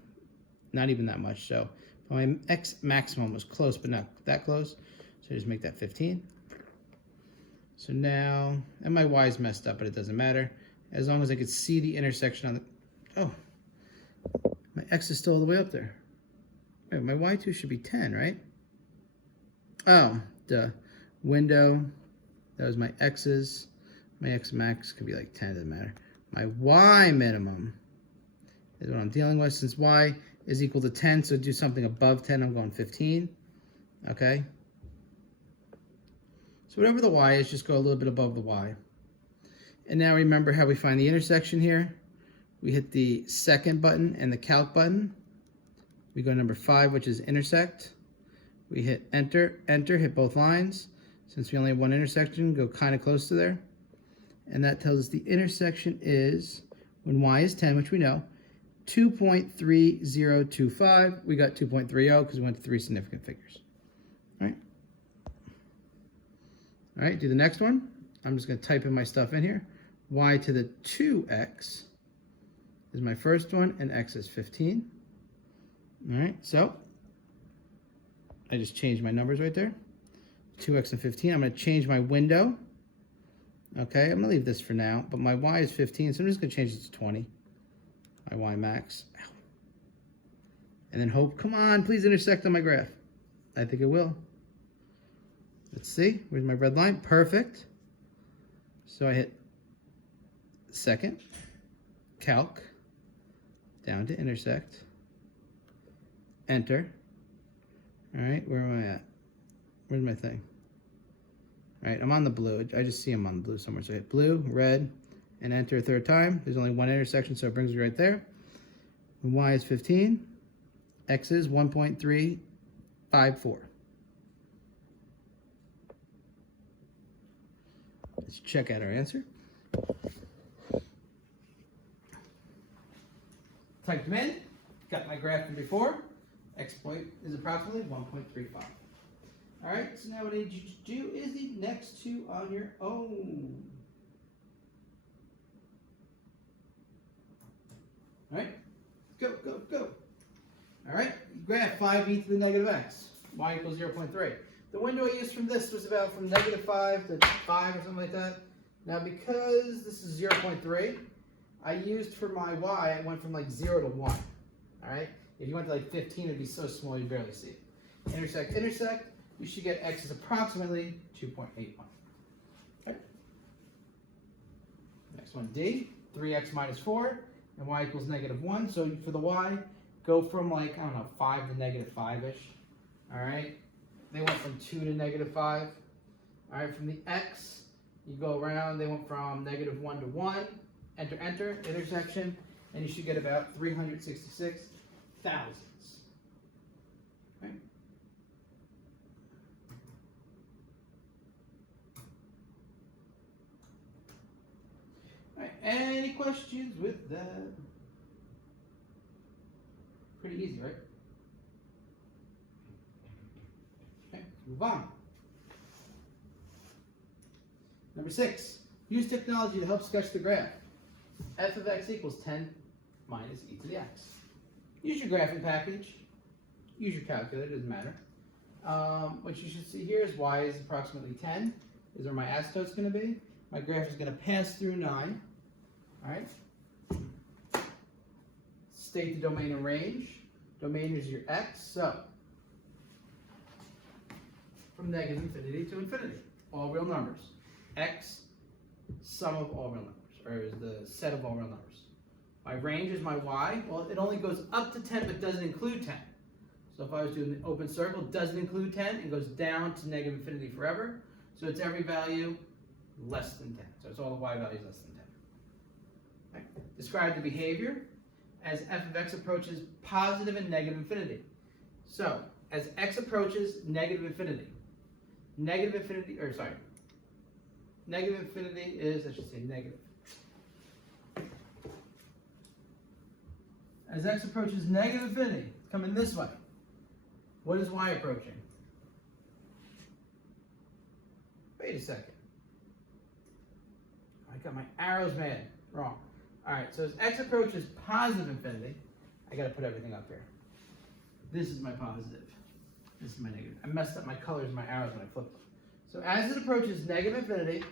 not even that much. So my x maximum was close, but not that close. So I just make that 15. So now, and my y is messed up, but it doesn't matter. As long as I could see the intersection on the, oh, my x is still all the way up there. Wait, my y2 should be 10, right? Oh, the window, that was my x's. My x max could be like 10, doesn't matter. My y minimum is what I'm dealing with. Since y is equal to 10, so do something above 10, I'm going 15, okay? So whatever the y is, just go a little bit above the y. And now remember how we find the intersection here. We hit the second button and the calc button. We go number 5, which is intersect. We hit enter, enter, hit both lines. Since we only have one intersection, go kind of close to there. And that tells us the intersection is, when y is 10, which we know, 2.3025. We got 2.30 because we went to 3 significant figures. All right. All right, do the next one. I'm just going to type in my stuff in here. Y to the 2x is my first one, and x is 15. All right, so I just changed my numbers right there. 2x and 15. I'm going to change my window. Okay, I'm going to leave this for now, but my y is 15, so I'm just going to change it to 20. My y max. Ow. And then hope, come on, please intersect on my graph. I think it will. Let's see, where's my red line? Perfect. So I hit second, calc, down to intersect, enter. All right, where am I at? Where's my thing? All right, I'm on the blue. I just see I'm on the blue somewhere. So I hit blue, red, and enter a third time. There's only one intersection, so it brings me right there. And y is 15. X is 1.354. Let's check out our answer. Typed them in. Got my graph from before. X point is approximately 1.35. All right, so now what I need you to do is the next two on your own. All right, go, go, go. All right, graph 5e to the negative x, y equals 0.3. The window I used from this was about from negative 5 to 5 or something like that. Now because this is 0.3, I used for my y, I went from like 0 to 1. All right, if you went to like 15, it'd be so small you'd barely see it. Intersect, intersect. You should get x is approximately 2.81. Okay. Next one, D, 3x minus 4, and y equals negative 1. So for the y, go from like, I don't know, 5 to negative 5-ish. All right. They went from 2 to negative 5. All right, from the x, you go around, they went from negative 1 to 1. Enter, enter, intersection, and you should get about 366 thousandths. Okay. All right, any questions with that? Pretty easy, right? Okay, move on. Number 6, use technology to help sketch the graph. F of x equals 10 minus e to the x. Use your graphing package. Use your calculator, doesn't matter. What you should see here is y is approximately 10. Is where my asymptote's going to be. My graph is going to pass through 9. All right. State the domain and range. Domain is your x, so from negative infinity to infinity, all real numbers. X, sum of all real numbers, or is the set of all real numbers. My range is my y. Well, it only goes up to 10, but doesn't include 10. So if I was doing the open circle, it doesn't include 10. It goes down to negative infinity forever. So it's every value less than 10. So it's all the y values less than 10. Okay. Describe the behavior as f of x approaches positive and negative infinity. So as x approaches negative infinity is, I should say negative. As x approaches negative infinity, coming this way, what is y approaching? Wait a second. I got my arrows mad. Wrong. All right, so as x approaches positive infinity, I got to put everything up here. This is my positive. This is my negative. I messed up my colors and my arrows when I flipped them. So as it approaches negative infinity,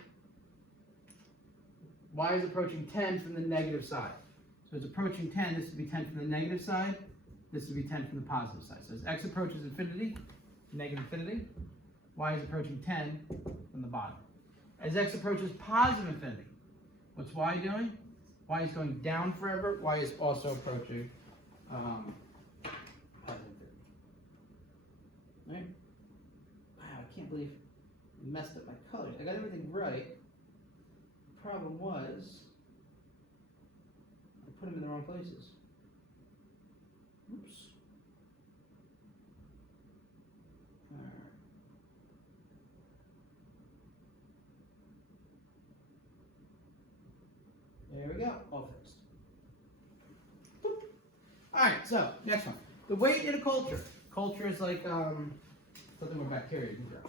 y is approaching 10 from the negative side. So it's approaching 10, this would be 10 from the negative side, this would be 10 from the positive side. So as x approaches infinity, negative infinity, y is approaching 10 from the bottom. As x approaches positive infinity, what's y doing? Y is going down forever, y is also approaching positive infinity. Right? Wow, I can't believe I messed up my colors. I got everything right. The problem was, I put them in the wrong places. Oops. All right. There we go, all fixed. Boop. All right, so next one. The weight in a culture. Culture is like something where bacteria can grow.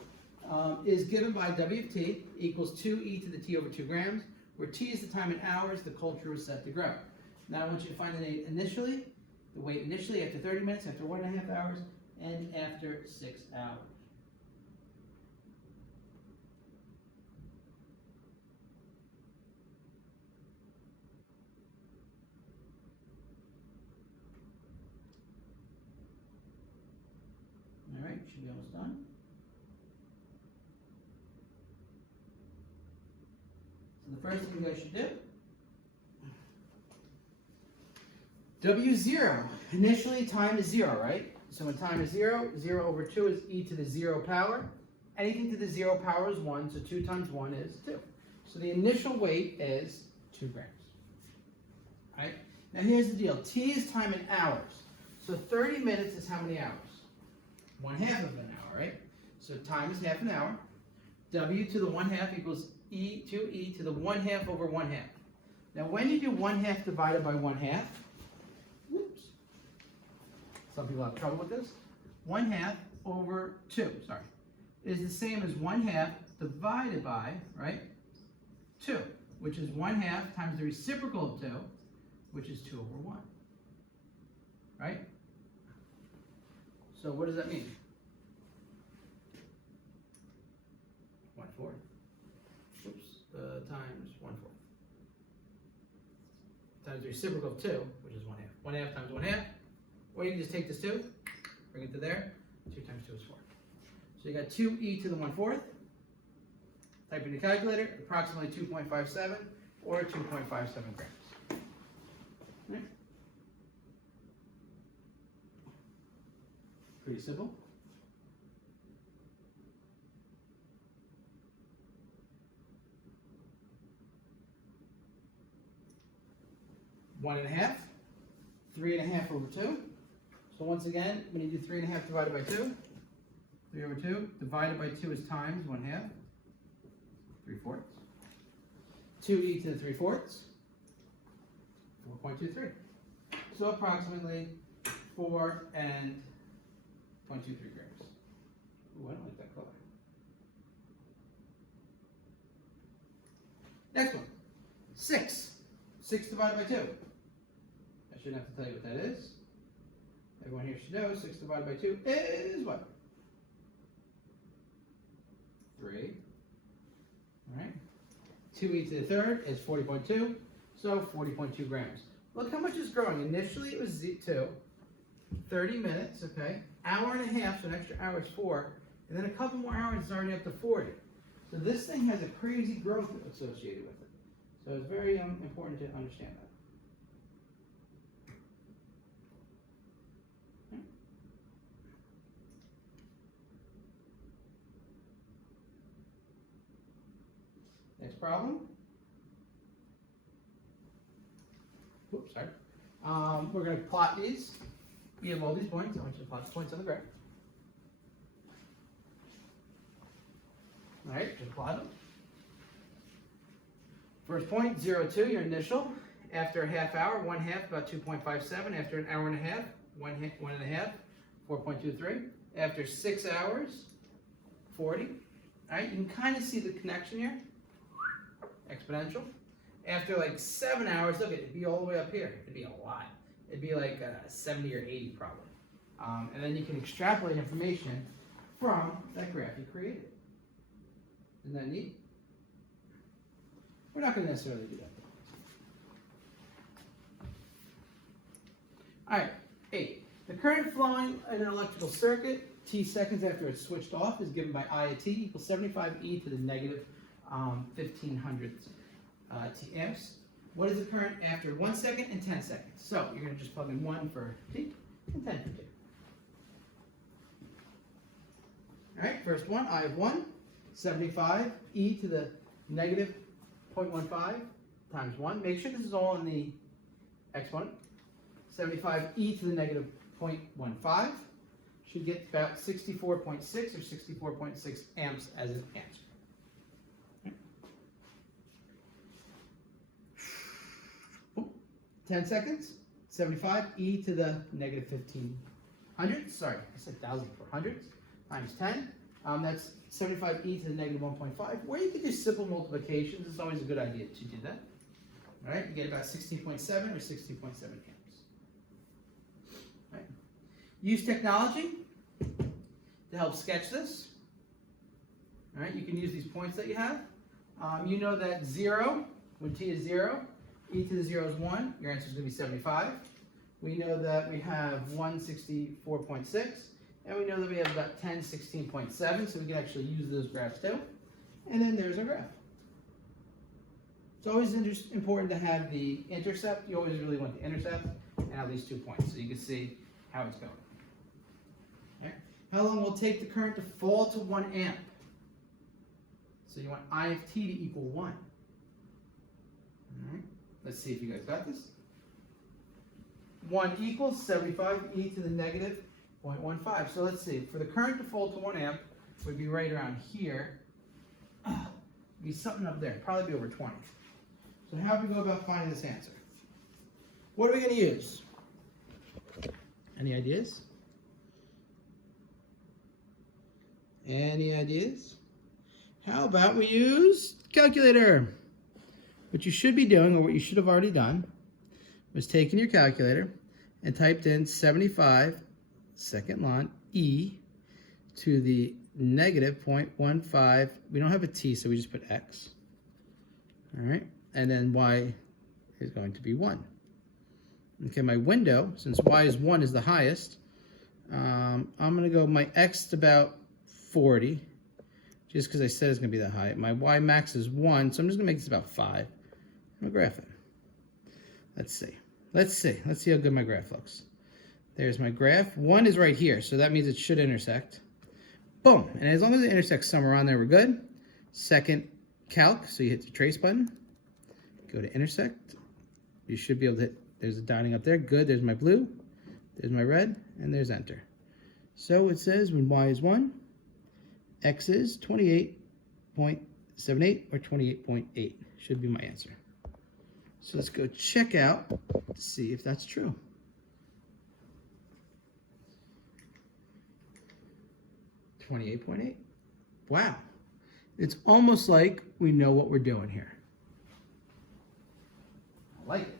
Is given by W of t equals 2e to the t over 2 grams, where t is the time in hours the culture was set to grow. Now I want you to find the weight initially, after 30 minutes, after 1.5 hours, and after 6 hours. All right, should be almost done. So the first thing you guys should do, W0, initially time is 0, right? So when time is 0, 0 over 2 is e to the 0 power. Anything to the 0 power is 1, so 2 times 1 is 2. So the initial weight is 2 grams. All right? Now here's the deal. T is time in hours. So 30 minutes is how many hours? 1/2 of an hour, right? So time is half an hour. W to the 1/2 equals e to the 1/2 over 1/2. Now when you do 1/2 divided by 1/2, whoops, some people have trouble with this. 1/2 over 2, is the same as 1/2 divided by, right, 2, which is 1/2 times the reciprocal of 2, which is 2 over 1, right? So what does that mean? 1/4. Oops, times 1/4. Times the reciprocal of 2, which is 1/2. 1/2 times 1/2. Or you can just take this 2, bring it to there. 2 times 2 is 4. So you got 2e to the 1/4. Type in the calculator, approximately 2.57 or 2.57 grams. Right? Pretty simple. One and a half, 3.5 over 2. So once again, when you do 3.5 divided by 2, 3 over 2 divided by 2 is times 1/2, 3/4. 2e to the 3/4, 4.23. So approximately 4.23 grams. Ooh, I don't like that color. Next one, 6. 6 divided by 2. I shouldn't have to tell you what that is. Everyone here should know 6 divided by 2 is what? 3. All right. 2e to the 3rd is 40.2, so 40.2 grams. Look how much is growing. Initially it was 2, 30 minutes, okay? Hour and a half, so an extra hour is 4, and then a couple more hours is already up to 40. So this thing has a crazy growth associated with it. So it's very important to understand that. Next problem. Oops, sorry. We're going to plot these. We have all these points. I want you to plot the points on the graph. All right, just plot them. First point, 0, 2, your initial. After a half hour, 1/2, about 2.57. After an hour and a half, 1.5, 4.23. After 6 hours, 40. All right, you can kind of see the connection here. Exponential. After like 7 hours, look, it'd be all the way up here. It'd be a lot. It'd be like 70 or 80 probably. And then you can extrapolate information from that graph you created. Isn't that neat? We're not going to necessarily do that. All right, 8. The current flowing in an electrical circuit, t seconds after it's switched off, is given by I at t equals 75e to the negative 1500 t amps. What is the current after 1 second and 10 seconds? So you're going to just plug in 1 for t and 10 for t. All right, first one, I have 1, 75e to the negative 0.15 times 1. Make sure this is all in the exponent. 75e to the negative 0.15 should get about 64.6 or 64.6 amps as an answer. 10 seconds, 75e to the negative 1500. Sorry, I said 1,000 for hundreds. Times 10. That's 75e to the negative 1.5. Where you can do simple multiplications, it's always a good idea to do that. All right, you get about 16.7 or 16.7 amps. Right. Use technology to help sketch this. All right, you can use these points that you have. You know that 0, when t is 0, e to the 0 is 1, your answer is going to be 75. We know that we have 164.6, and we know that we have about 1016.7, so we can actually use those graphs too. And then there's our graph. It's always important to have the intercept. You always really want the intercept and at least 2 points, so you can see how it's going. Okay. How long will it take the current to fall to 1 amp? So you want I of t to equal 1. All right. Let's see if you guys got this. 1 equals 75e to the negative 0.15. So let's see. For the current to fall to 1 amp, would be right around here. Be something up there. Probably be over 20. So how do we go about finding this answer? What are we going to use? Any ideas? Any ideas? How about we use calculator? What you should be doing, or what you should have already done, was taking your calculator and typed in 75 second line e to the negative 0.15. We don't have a t, so we just put x. All right, and then y is going to be 1. Okay, my window, since y is 1 is the highest, I'm going to go my x to about 40, just because I said it's going to be that high. My y max is 1, so I'm just going to make this about 5. I'm going to graph it. Let's see. Let's see how good my graph looks. There's my graph. 1 is right here, so that means it should intersect. Boom. And as long as it intersects somewhere around there, we're good. Second calc, so you hit the trace button. Go to intersect. You should be able to hit, there's a dotting up there. Good. There's my blue. There's my red. And there's enter. So it says when y is 1, x is 28.78 or 28.8 should be my answer. So let's go check out to see if that's true. .8. Wow. It's almost like we know what we're doing here. I like it.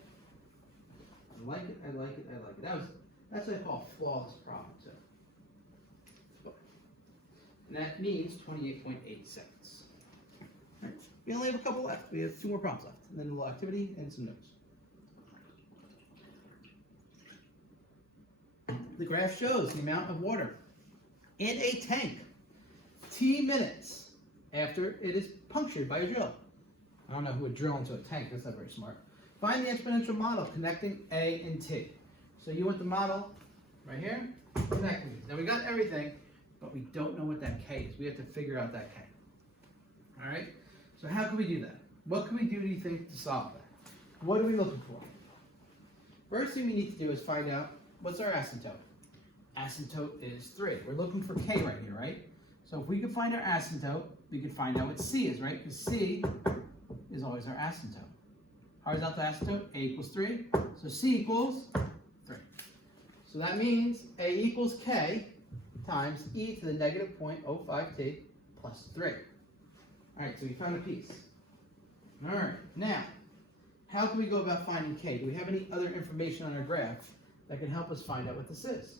I like it, I like it, I like it. That's what I call a flawless problem too. And that means 28.8 seconds. All right. We only have a couple left. We have 2 more problems left. And then a little activity and some notes. The graph shows the amount of water in a tank t minutes after it is punctured by a drill. I don't know who would drill into a tank. That's not very smart. Find the exponential model connecting A and T. So you want the model right here, connecting these. Now we got everything, but we don't know what that K is. We have to figure out that K. All right? So how can we do that? What can we do you think to solve that? What are we looking for? First thing we need to do is find out what's our asymptote. Asymptote is 3. We're looking for k right here, right? So if we could find our asymptote, we could find out what c is, right? Because c is always our asymptote. Horizontal asymptote, a equals 3. So c equals 3. So that means a equals k times e to the negative 0.05t plus 3. All right, so we found a piece. All right, now, how can we go about finding k? Do we have any other information on our graph that can help us find out what this is?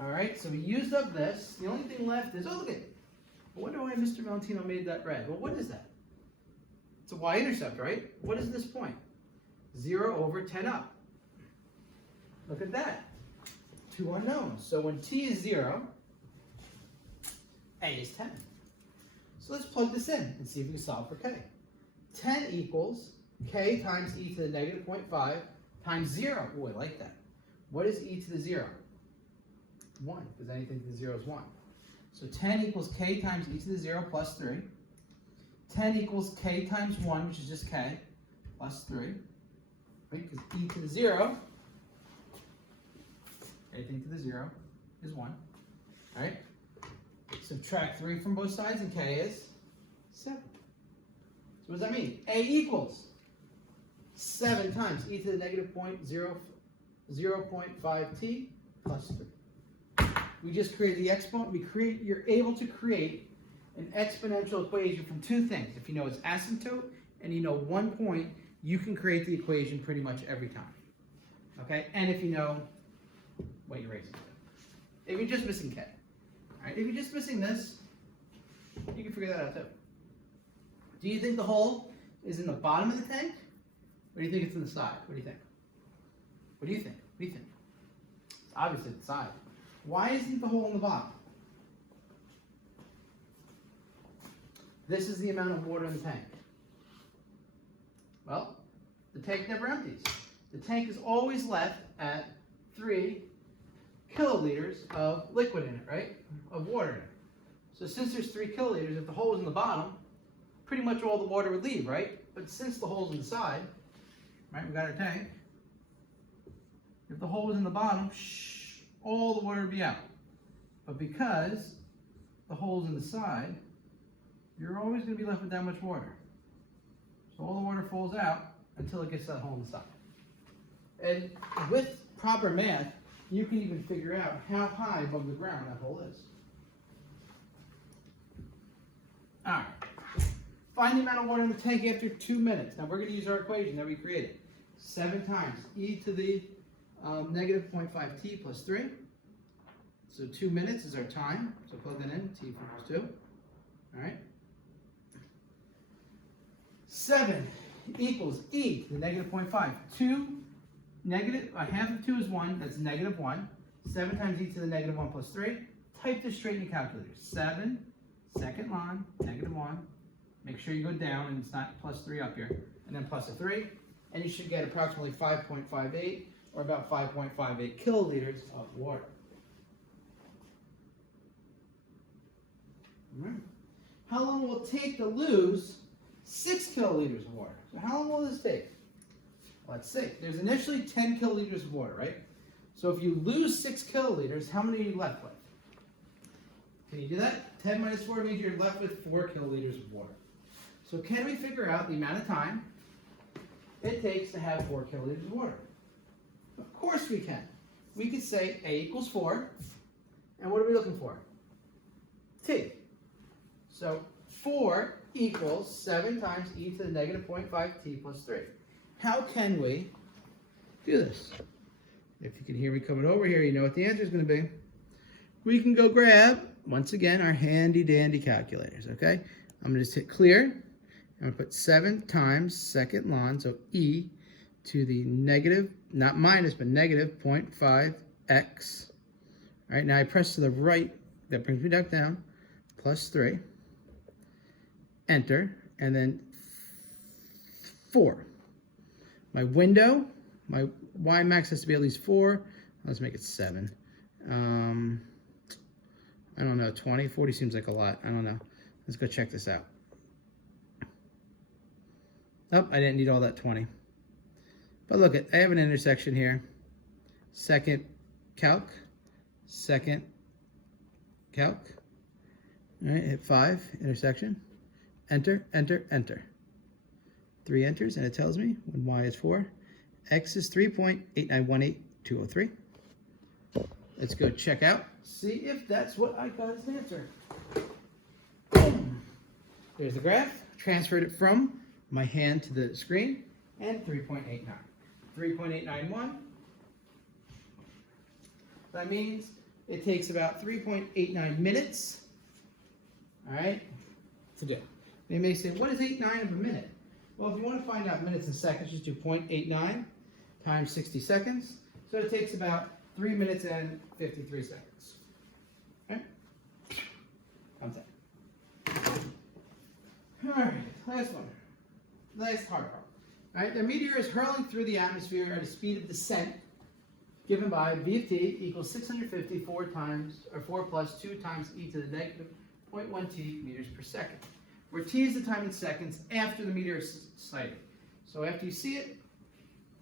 All right, so we used up this. The only thing left is, oh, look at it. I wonder why Mr. Valentino made that red. Well, what is that? It's a y-intercept, right? What is this point? 0 over 10 up. Look at that. 2 unknowns. So when t is 0, a is 10. So let's plug this in and see if we can solve for k. 10 equals k times e to the negative 0.5 times 0. Oh, I like that. What is e to the 0? 1, because anything to the 0 is 1. So 10 equals k times e to the 0 plus 3. 10 equals k times 1, which is just k, plus 3. Right? Because e to the 0, anything to the 0 is 1. All right? Subtract 3 from both sides, and k is 7. So what does that mean? A equals 7 times e to the negative 0.5t plus 3. We just created the exponent. You're able to create an exponential equation from two things. If you know its asymptote and you know one point, you can create the equation pretty much every time. Okay? And if you know what you're raising to. If you're just missing k. All right? If you're just missing this, you can figure that out too. Do you think the hole is in the bottom of the tank? Or do you think it's in the side? What do you think? What do you think? What do you think? It's obviously the side. Why isn't the hole in the bottom? This is the amount of water in the tank. Well, the tank never empties. The tank is always left at 3 kiloliters of liquid in it, right? Of water in it. So since there's 3 kiloliters, if the hole is in the bottom, pretty much all the water would leave, right? But since the hole's in the side, right, we got our tank. If the hole was in the bottom, all the water would be out. But because the hole's in the side, you're always going to be left with that much water. So all the water falls out until it gets to that hole in the side. And with proper math, you can even figure out how high above the ground that hole is. All right. Find the amount of water in the tank after 2 minutes. Now we're going to use our equation that we created. 7 times e to the negative 0.5t plus 3. So 2 minutes is our time. So plug that in, t equals 2. All right. 7 equals e to the negative 0.5. 2 negative, half of 2 is 1, that's negative 1. 7 times e to the negative 1 plus 3. Type this straight in your calculator. 7, second line, negative 1. Make sure you go down and it's not plus 3 up here. And then plus a 3. And you should get approximately 5.58 or about 5.58 kiloliters of water. All right. How long will it take to lose 6 kiloliters of water? So how long will this take? Let's see. There's initially 10 kiloliters of water, right? So if you lose 6 kiloliters, how many are you left with? Can you do that? 10 minus 4 means you're left with 4 kiloliters of water. So can we figure out the amount of time it takes to have 4 kiloliters of water? Of course we can. We could say A equals 4. And what are we looking for? T. So 4 equals 7 times e to the negative 0.5t plus 3. How can we do this? If you can hear me coming over here, you know what the answer is going to be. We can go grab, once again, our handy dandy calculators, okay? I'm going to just hit clear. I'm going to put 7 times second ln, so e to the negative, not minus, but negative 0.5x. All right, now I press to the right, that brings me back down, plus 3. Enter, and then 4. My window, my y max has to be at least 4. Let's make it 7. I don't know, 20, 40 seems like a lot. I don't know. Let's go check this out. Oh, I didn't need all that 20. But look, I have an intersection here. Second calc, second calc. All right, hit 5, intersection. Enter, enter, enter. 3 enters, and it tells me when y is 4, x is 3.8918203. Let's go check out, see if that's what I got as an answer. Boom. There's the graph. Transferred it from my hand to the screen, and 3.89. 3.891. That means it takes about 3.89 minutes, all right, to do. They may say, what is 89 of a minute? Well, if you want to find out minutes and seconds, just do 0.89 times 60 seconds. So it takes about 3 minutes and 53 seconds. Okay? Thumbs up. All right, last one. Last hard part. All right, the meteor is hurling through the atmosphere at a speed of descent given by v of t equals 650 4 plus 2 times e to the negative 0.1 t meters per second, where t is the time in seconds after the meteor is sighted. So after you see it,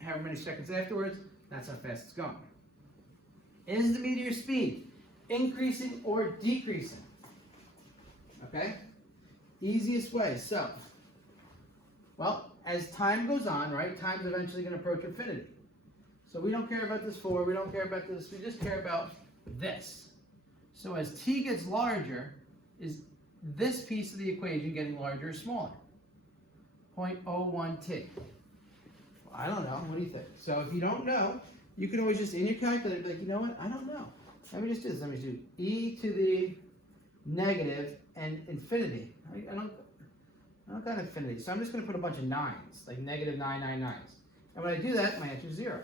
however many seconds afterwards, that's how fast it's going. Is the meteor's speed increasing or decreasing? Okay? Easiest way. So, well, as time goes on, right, time's eventually going to approach infinity. So we don't care about this 4, we don't care about this, we just care about this. So as t gets larger, is this piece of the equation getting larger or smaller? 0.01 t. Well, I don't know. What do you think? So if you don't know, you can always just, in your calculator, be like, you know what? I don't know. Let me just do this. Let me do e to the negative and infinity. I don't got infinity. So I'm just going to put a bunch of 9s, like negative 999s. And when I do that, my answer is 0.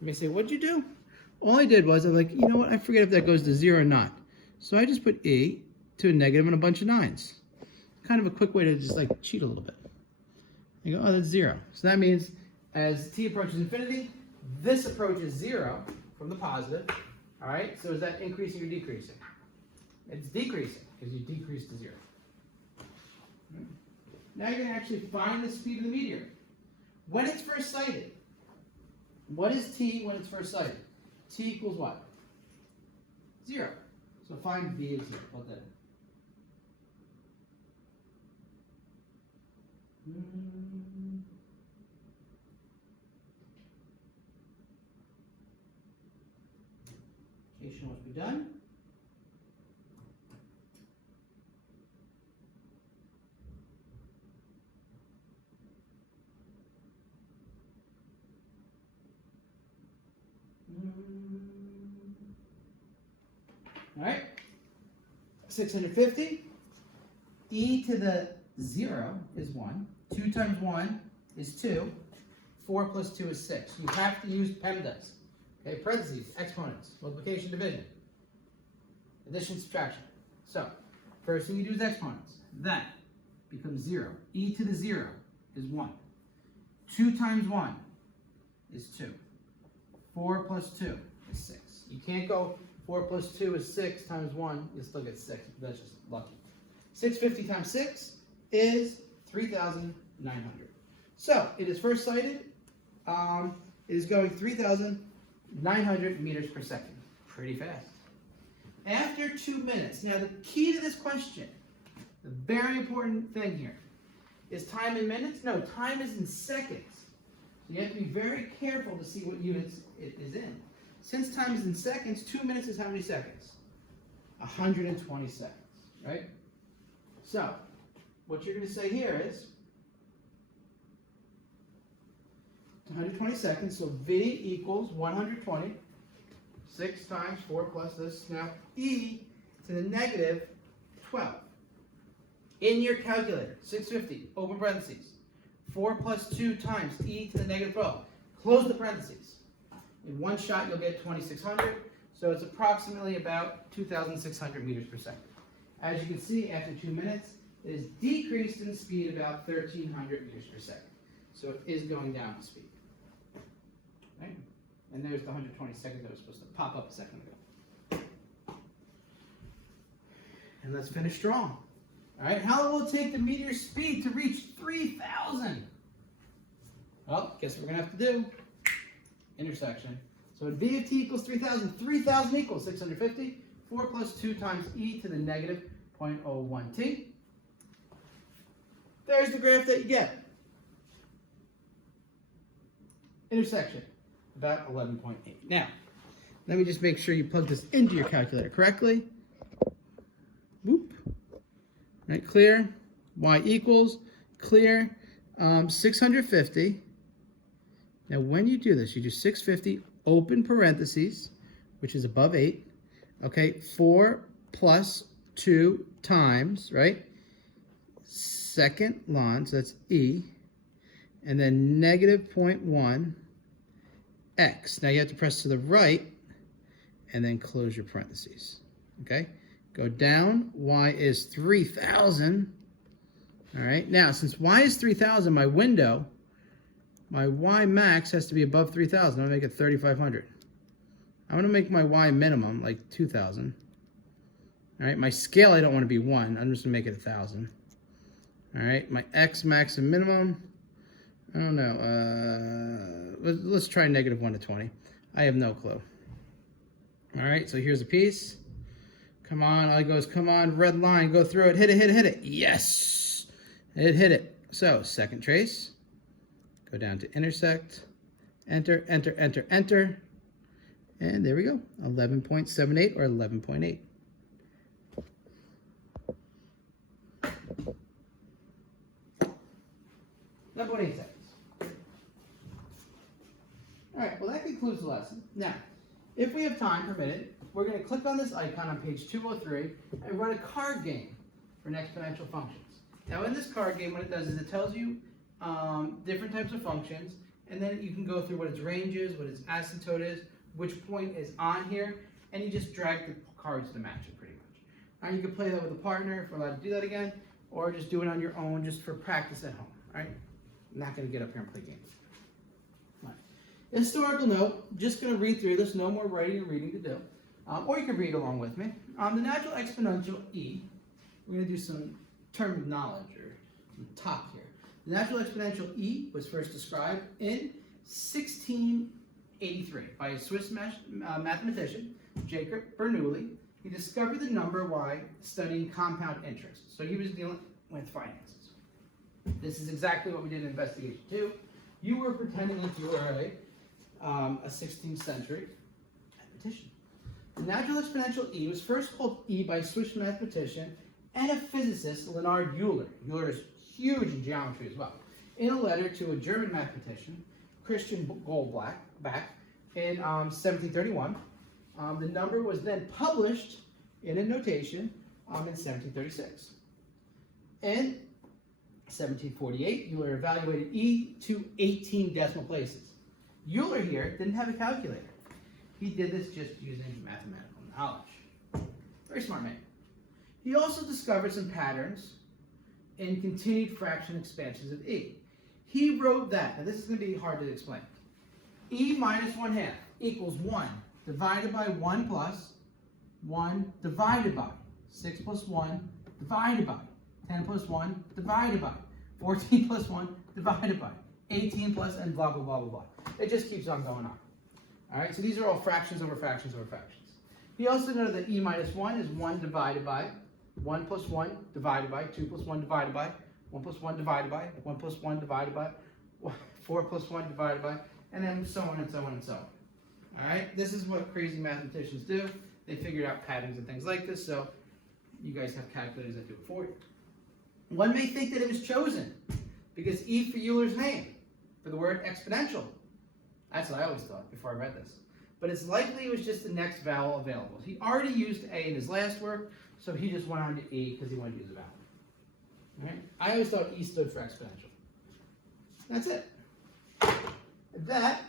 You may say, what'd you do? All I did was, I'm like, you know what? I forget if that goes to 0 or not. So I just put e to a negative and a bunch of 9s. Kind of a quick way to just like cheat a little bit. You go, oh, that's 0. So that means as t approaches infinity, this approaches 0 from the positive. All right, so is that increasing or decreasing? It's decreasing because you decrease to 0. Now you're going to actually find the speed of the meteor. When it's first sighted, what is t when it's first sighted? T equals what? 0. So find v of 0. Plug that in. Calculation must be done. All right, 650, e to the 0 is 1, 2 times 1 is 2, 4 plus 2 is 6. You have to use PEMDAS, okay, parentheses, exponents, multiplication, division, addition, subtraction. So, first thing you do is exponents. That becomes 0. E to the 0 is 1. 2 times 1 is 2. 4 plus 2 is 6. You can't go 4 plus 2 is 6 times 1, you still get 6. That's just lucky. 650 times 6 is 3,900. So, it is first sighted. It is going 3,900 meters per second. Pretty fast. After 2 minutes, now the key to this question, the very important thing here, is time in minutes? No, time is in seconds. So you have to be very careful to see what units it is in. Since time is in seconds, 2 minutes is how many seconds? 120 seconds, right? So, what you're going to say here is 120 seconds, so V equals 120. 6 times 4 plus this. Now, e to the negative 12. In your calculator, 650, open parentheses. 4 plus 2 times e to the negative 12. Close the parentheses. In one shot, you'll get 2,600. So it's approximately about 2,600 meters per second. As you can see, after 2 minutes, it is decreased in speed about 1,300 meters per second. So it is going down in speed. Right? And there's the 120 seconds that was supposed to pop up a second ago. And let's finish strong. All right, how long will it take the meteor's speed to reach 3,000? Well, guess what we're going to have to do? Intersection. So when v of t equals 3,000, 3,000 equals 650. 4 plus 2 times e to the negative 0.01t. There's the graph that you get. Intersection, about 11.8. Now, let me just make sure you plug this into your calculator correctly. Whoop. Right, clear. Y equals, clear, 650. Now, when you do this, you do 650, open parentheses, which is above 8. Okay, 4 plus 2 times, right? Second ln, so that's e. And then negative 0.1 x. Now you have to press to the right and then close your parentheses. Okay? Go down. Y is 3,000. All right. Now, since y is 3,000, my window, my y max has to be above 3,000. I'm going to make it 3,500. I'm going to make my y minimum like 2,000. All right. My scale, I don't want to be 1. I'm just going to make it 1,000. All right. My x max and minimum, I don't know. Let's try negative 1 to 20. I have no clue. All right, so here's a piece. Come on, all it goes, come on, red line, go through it, hit it, hit it, hit it. Yes, it hit it. So second trace, go down to intersect, enter, enter, enter, enter. And there we go, 11.78 or 11.8. Number 8 seconds. All right, well that concludes the lesson. Now, if we have time permitted, we're going to click on this icon on page 203 and run a card game for exponential functions. Now in this card game, what it does is it tells you different types of functions, and then you can go through what its range is, what its asymptote is, which point is on here, and you just drag the cards to match it pretty much. Now you can play that with a partner if we're allowed to do that again, or just do it on your own just for practice at home, all right? I'm not going to get up here and play games. Right. Historical note, just going to read through this, no more writing and reading to do. Or you can read along with me. The natural exponential e, we're going to do some term of knowledge or some top here. The natural exponential e was first described in 1683 by a Swiss mathematician, Jacob Bernoulli. He discovered the number y studying compound interest. So he was dealing with finances. This is exactly what we did in investigation 2. You were pretending like you were a 16th century mathematician. The natural exponential e was first called e by Swiss mathematician and a physicist, Leonhard Euler. Euler is huge in geometry as well. In a letter to a German mathematician, Christian Goldbach, in 1731, the number was then published in a notation in 1736. In 1748, Euler evaluated e to 18 decimal places. Euler here didn't have a calculator. He did this just using mathematical knowledge. Very smart man. He also discovered some patterns in continued fraction expansions of e. He wrote that, now this is going to be hard to explain, e minus 1/2 equals 1 divided by 1 plus 1 divided by 6 plus 1 divided by 10 plus 1 divided by 14 plus 1 divided by 18 plus and blah, blah, blah, blah, blah. It just keeps on going on. All right, so these are all fractions over fractions over fractions. He also noted that e minus 1 is 1 divided by 1 plus 1 divided by 2 plus 1 divided by 1 plus 1 divided by 1 plus 1 divided by 4 plus 1 divided by, and then so on and so on and so on. All right, this is what crazy mathematicians do. They figured out patterns and things like this, so you guys have calculators that do it for you. One may think that it was chosen because E for Euler's name, for the word exponential. That's what I always thought before I read this. But it's likely it was just the next vowel available. He already used A in his last work, so he just went on to E because he wanted to use a vowel. All right? I always thought E stood for exponential. That's it. That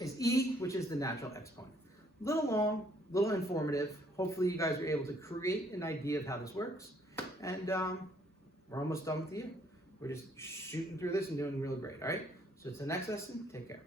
is E, which is the natural exponent. Little long, little informative. Hopefully you guys are able to create an idea of how this works. And we're almost done with the year. We're just shooting through this and doing really great, all right? So it's the next lesson. Take care.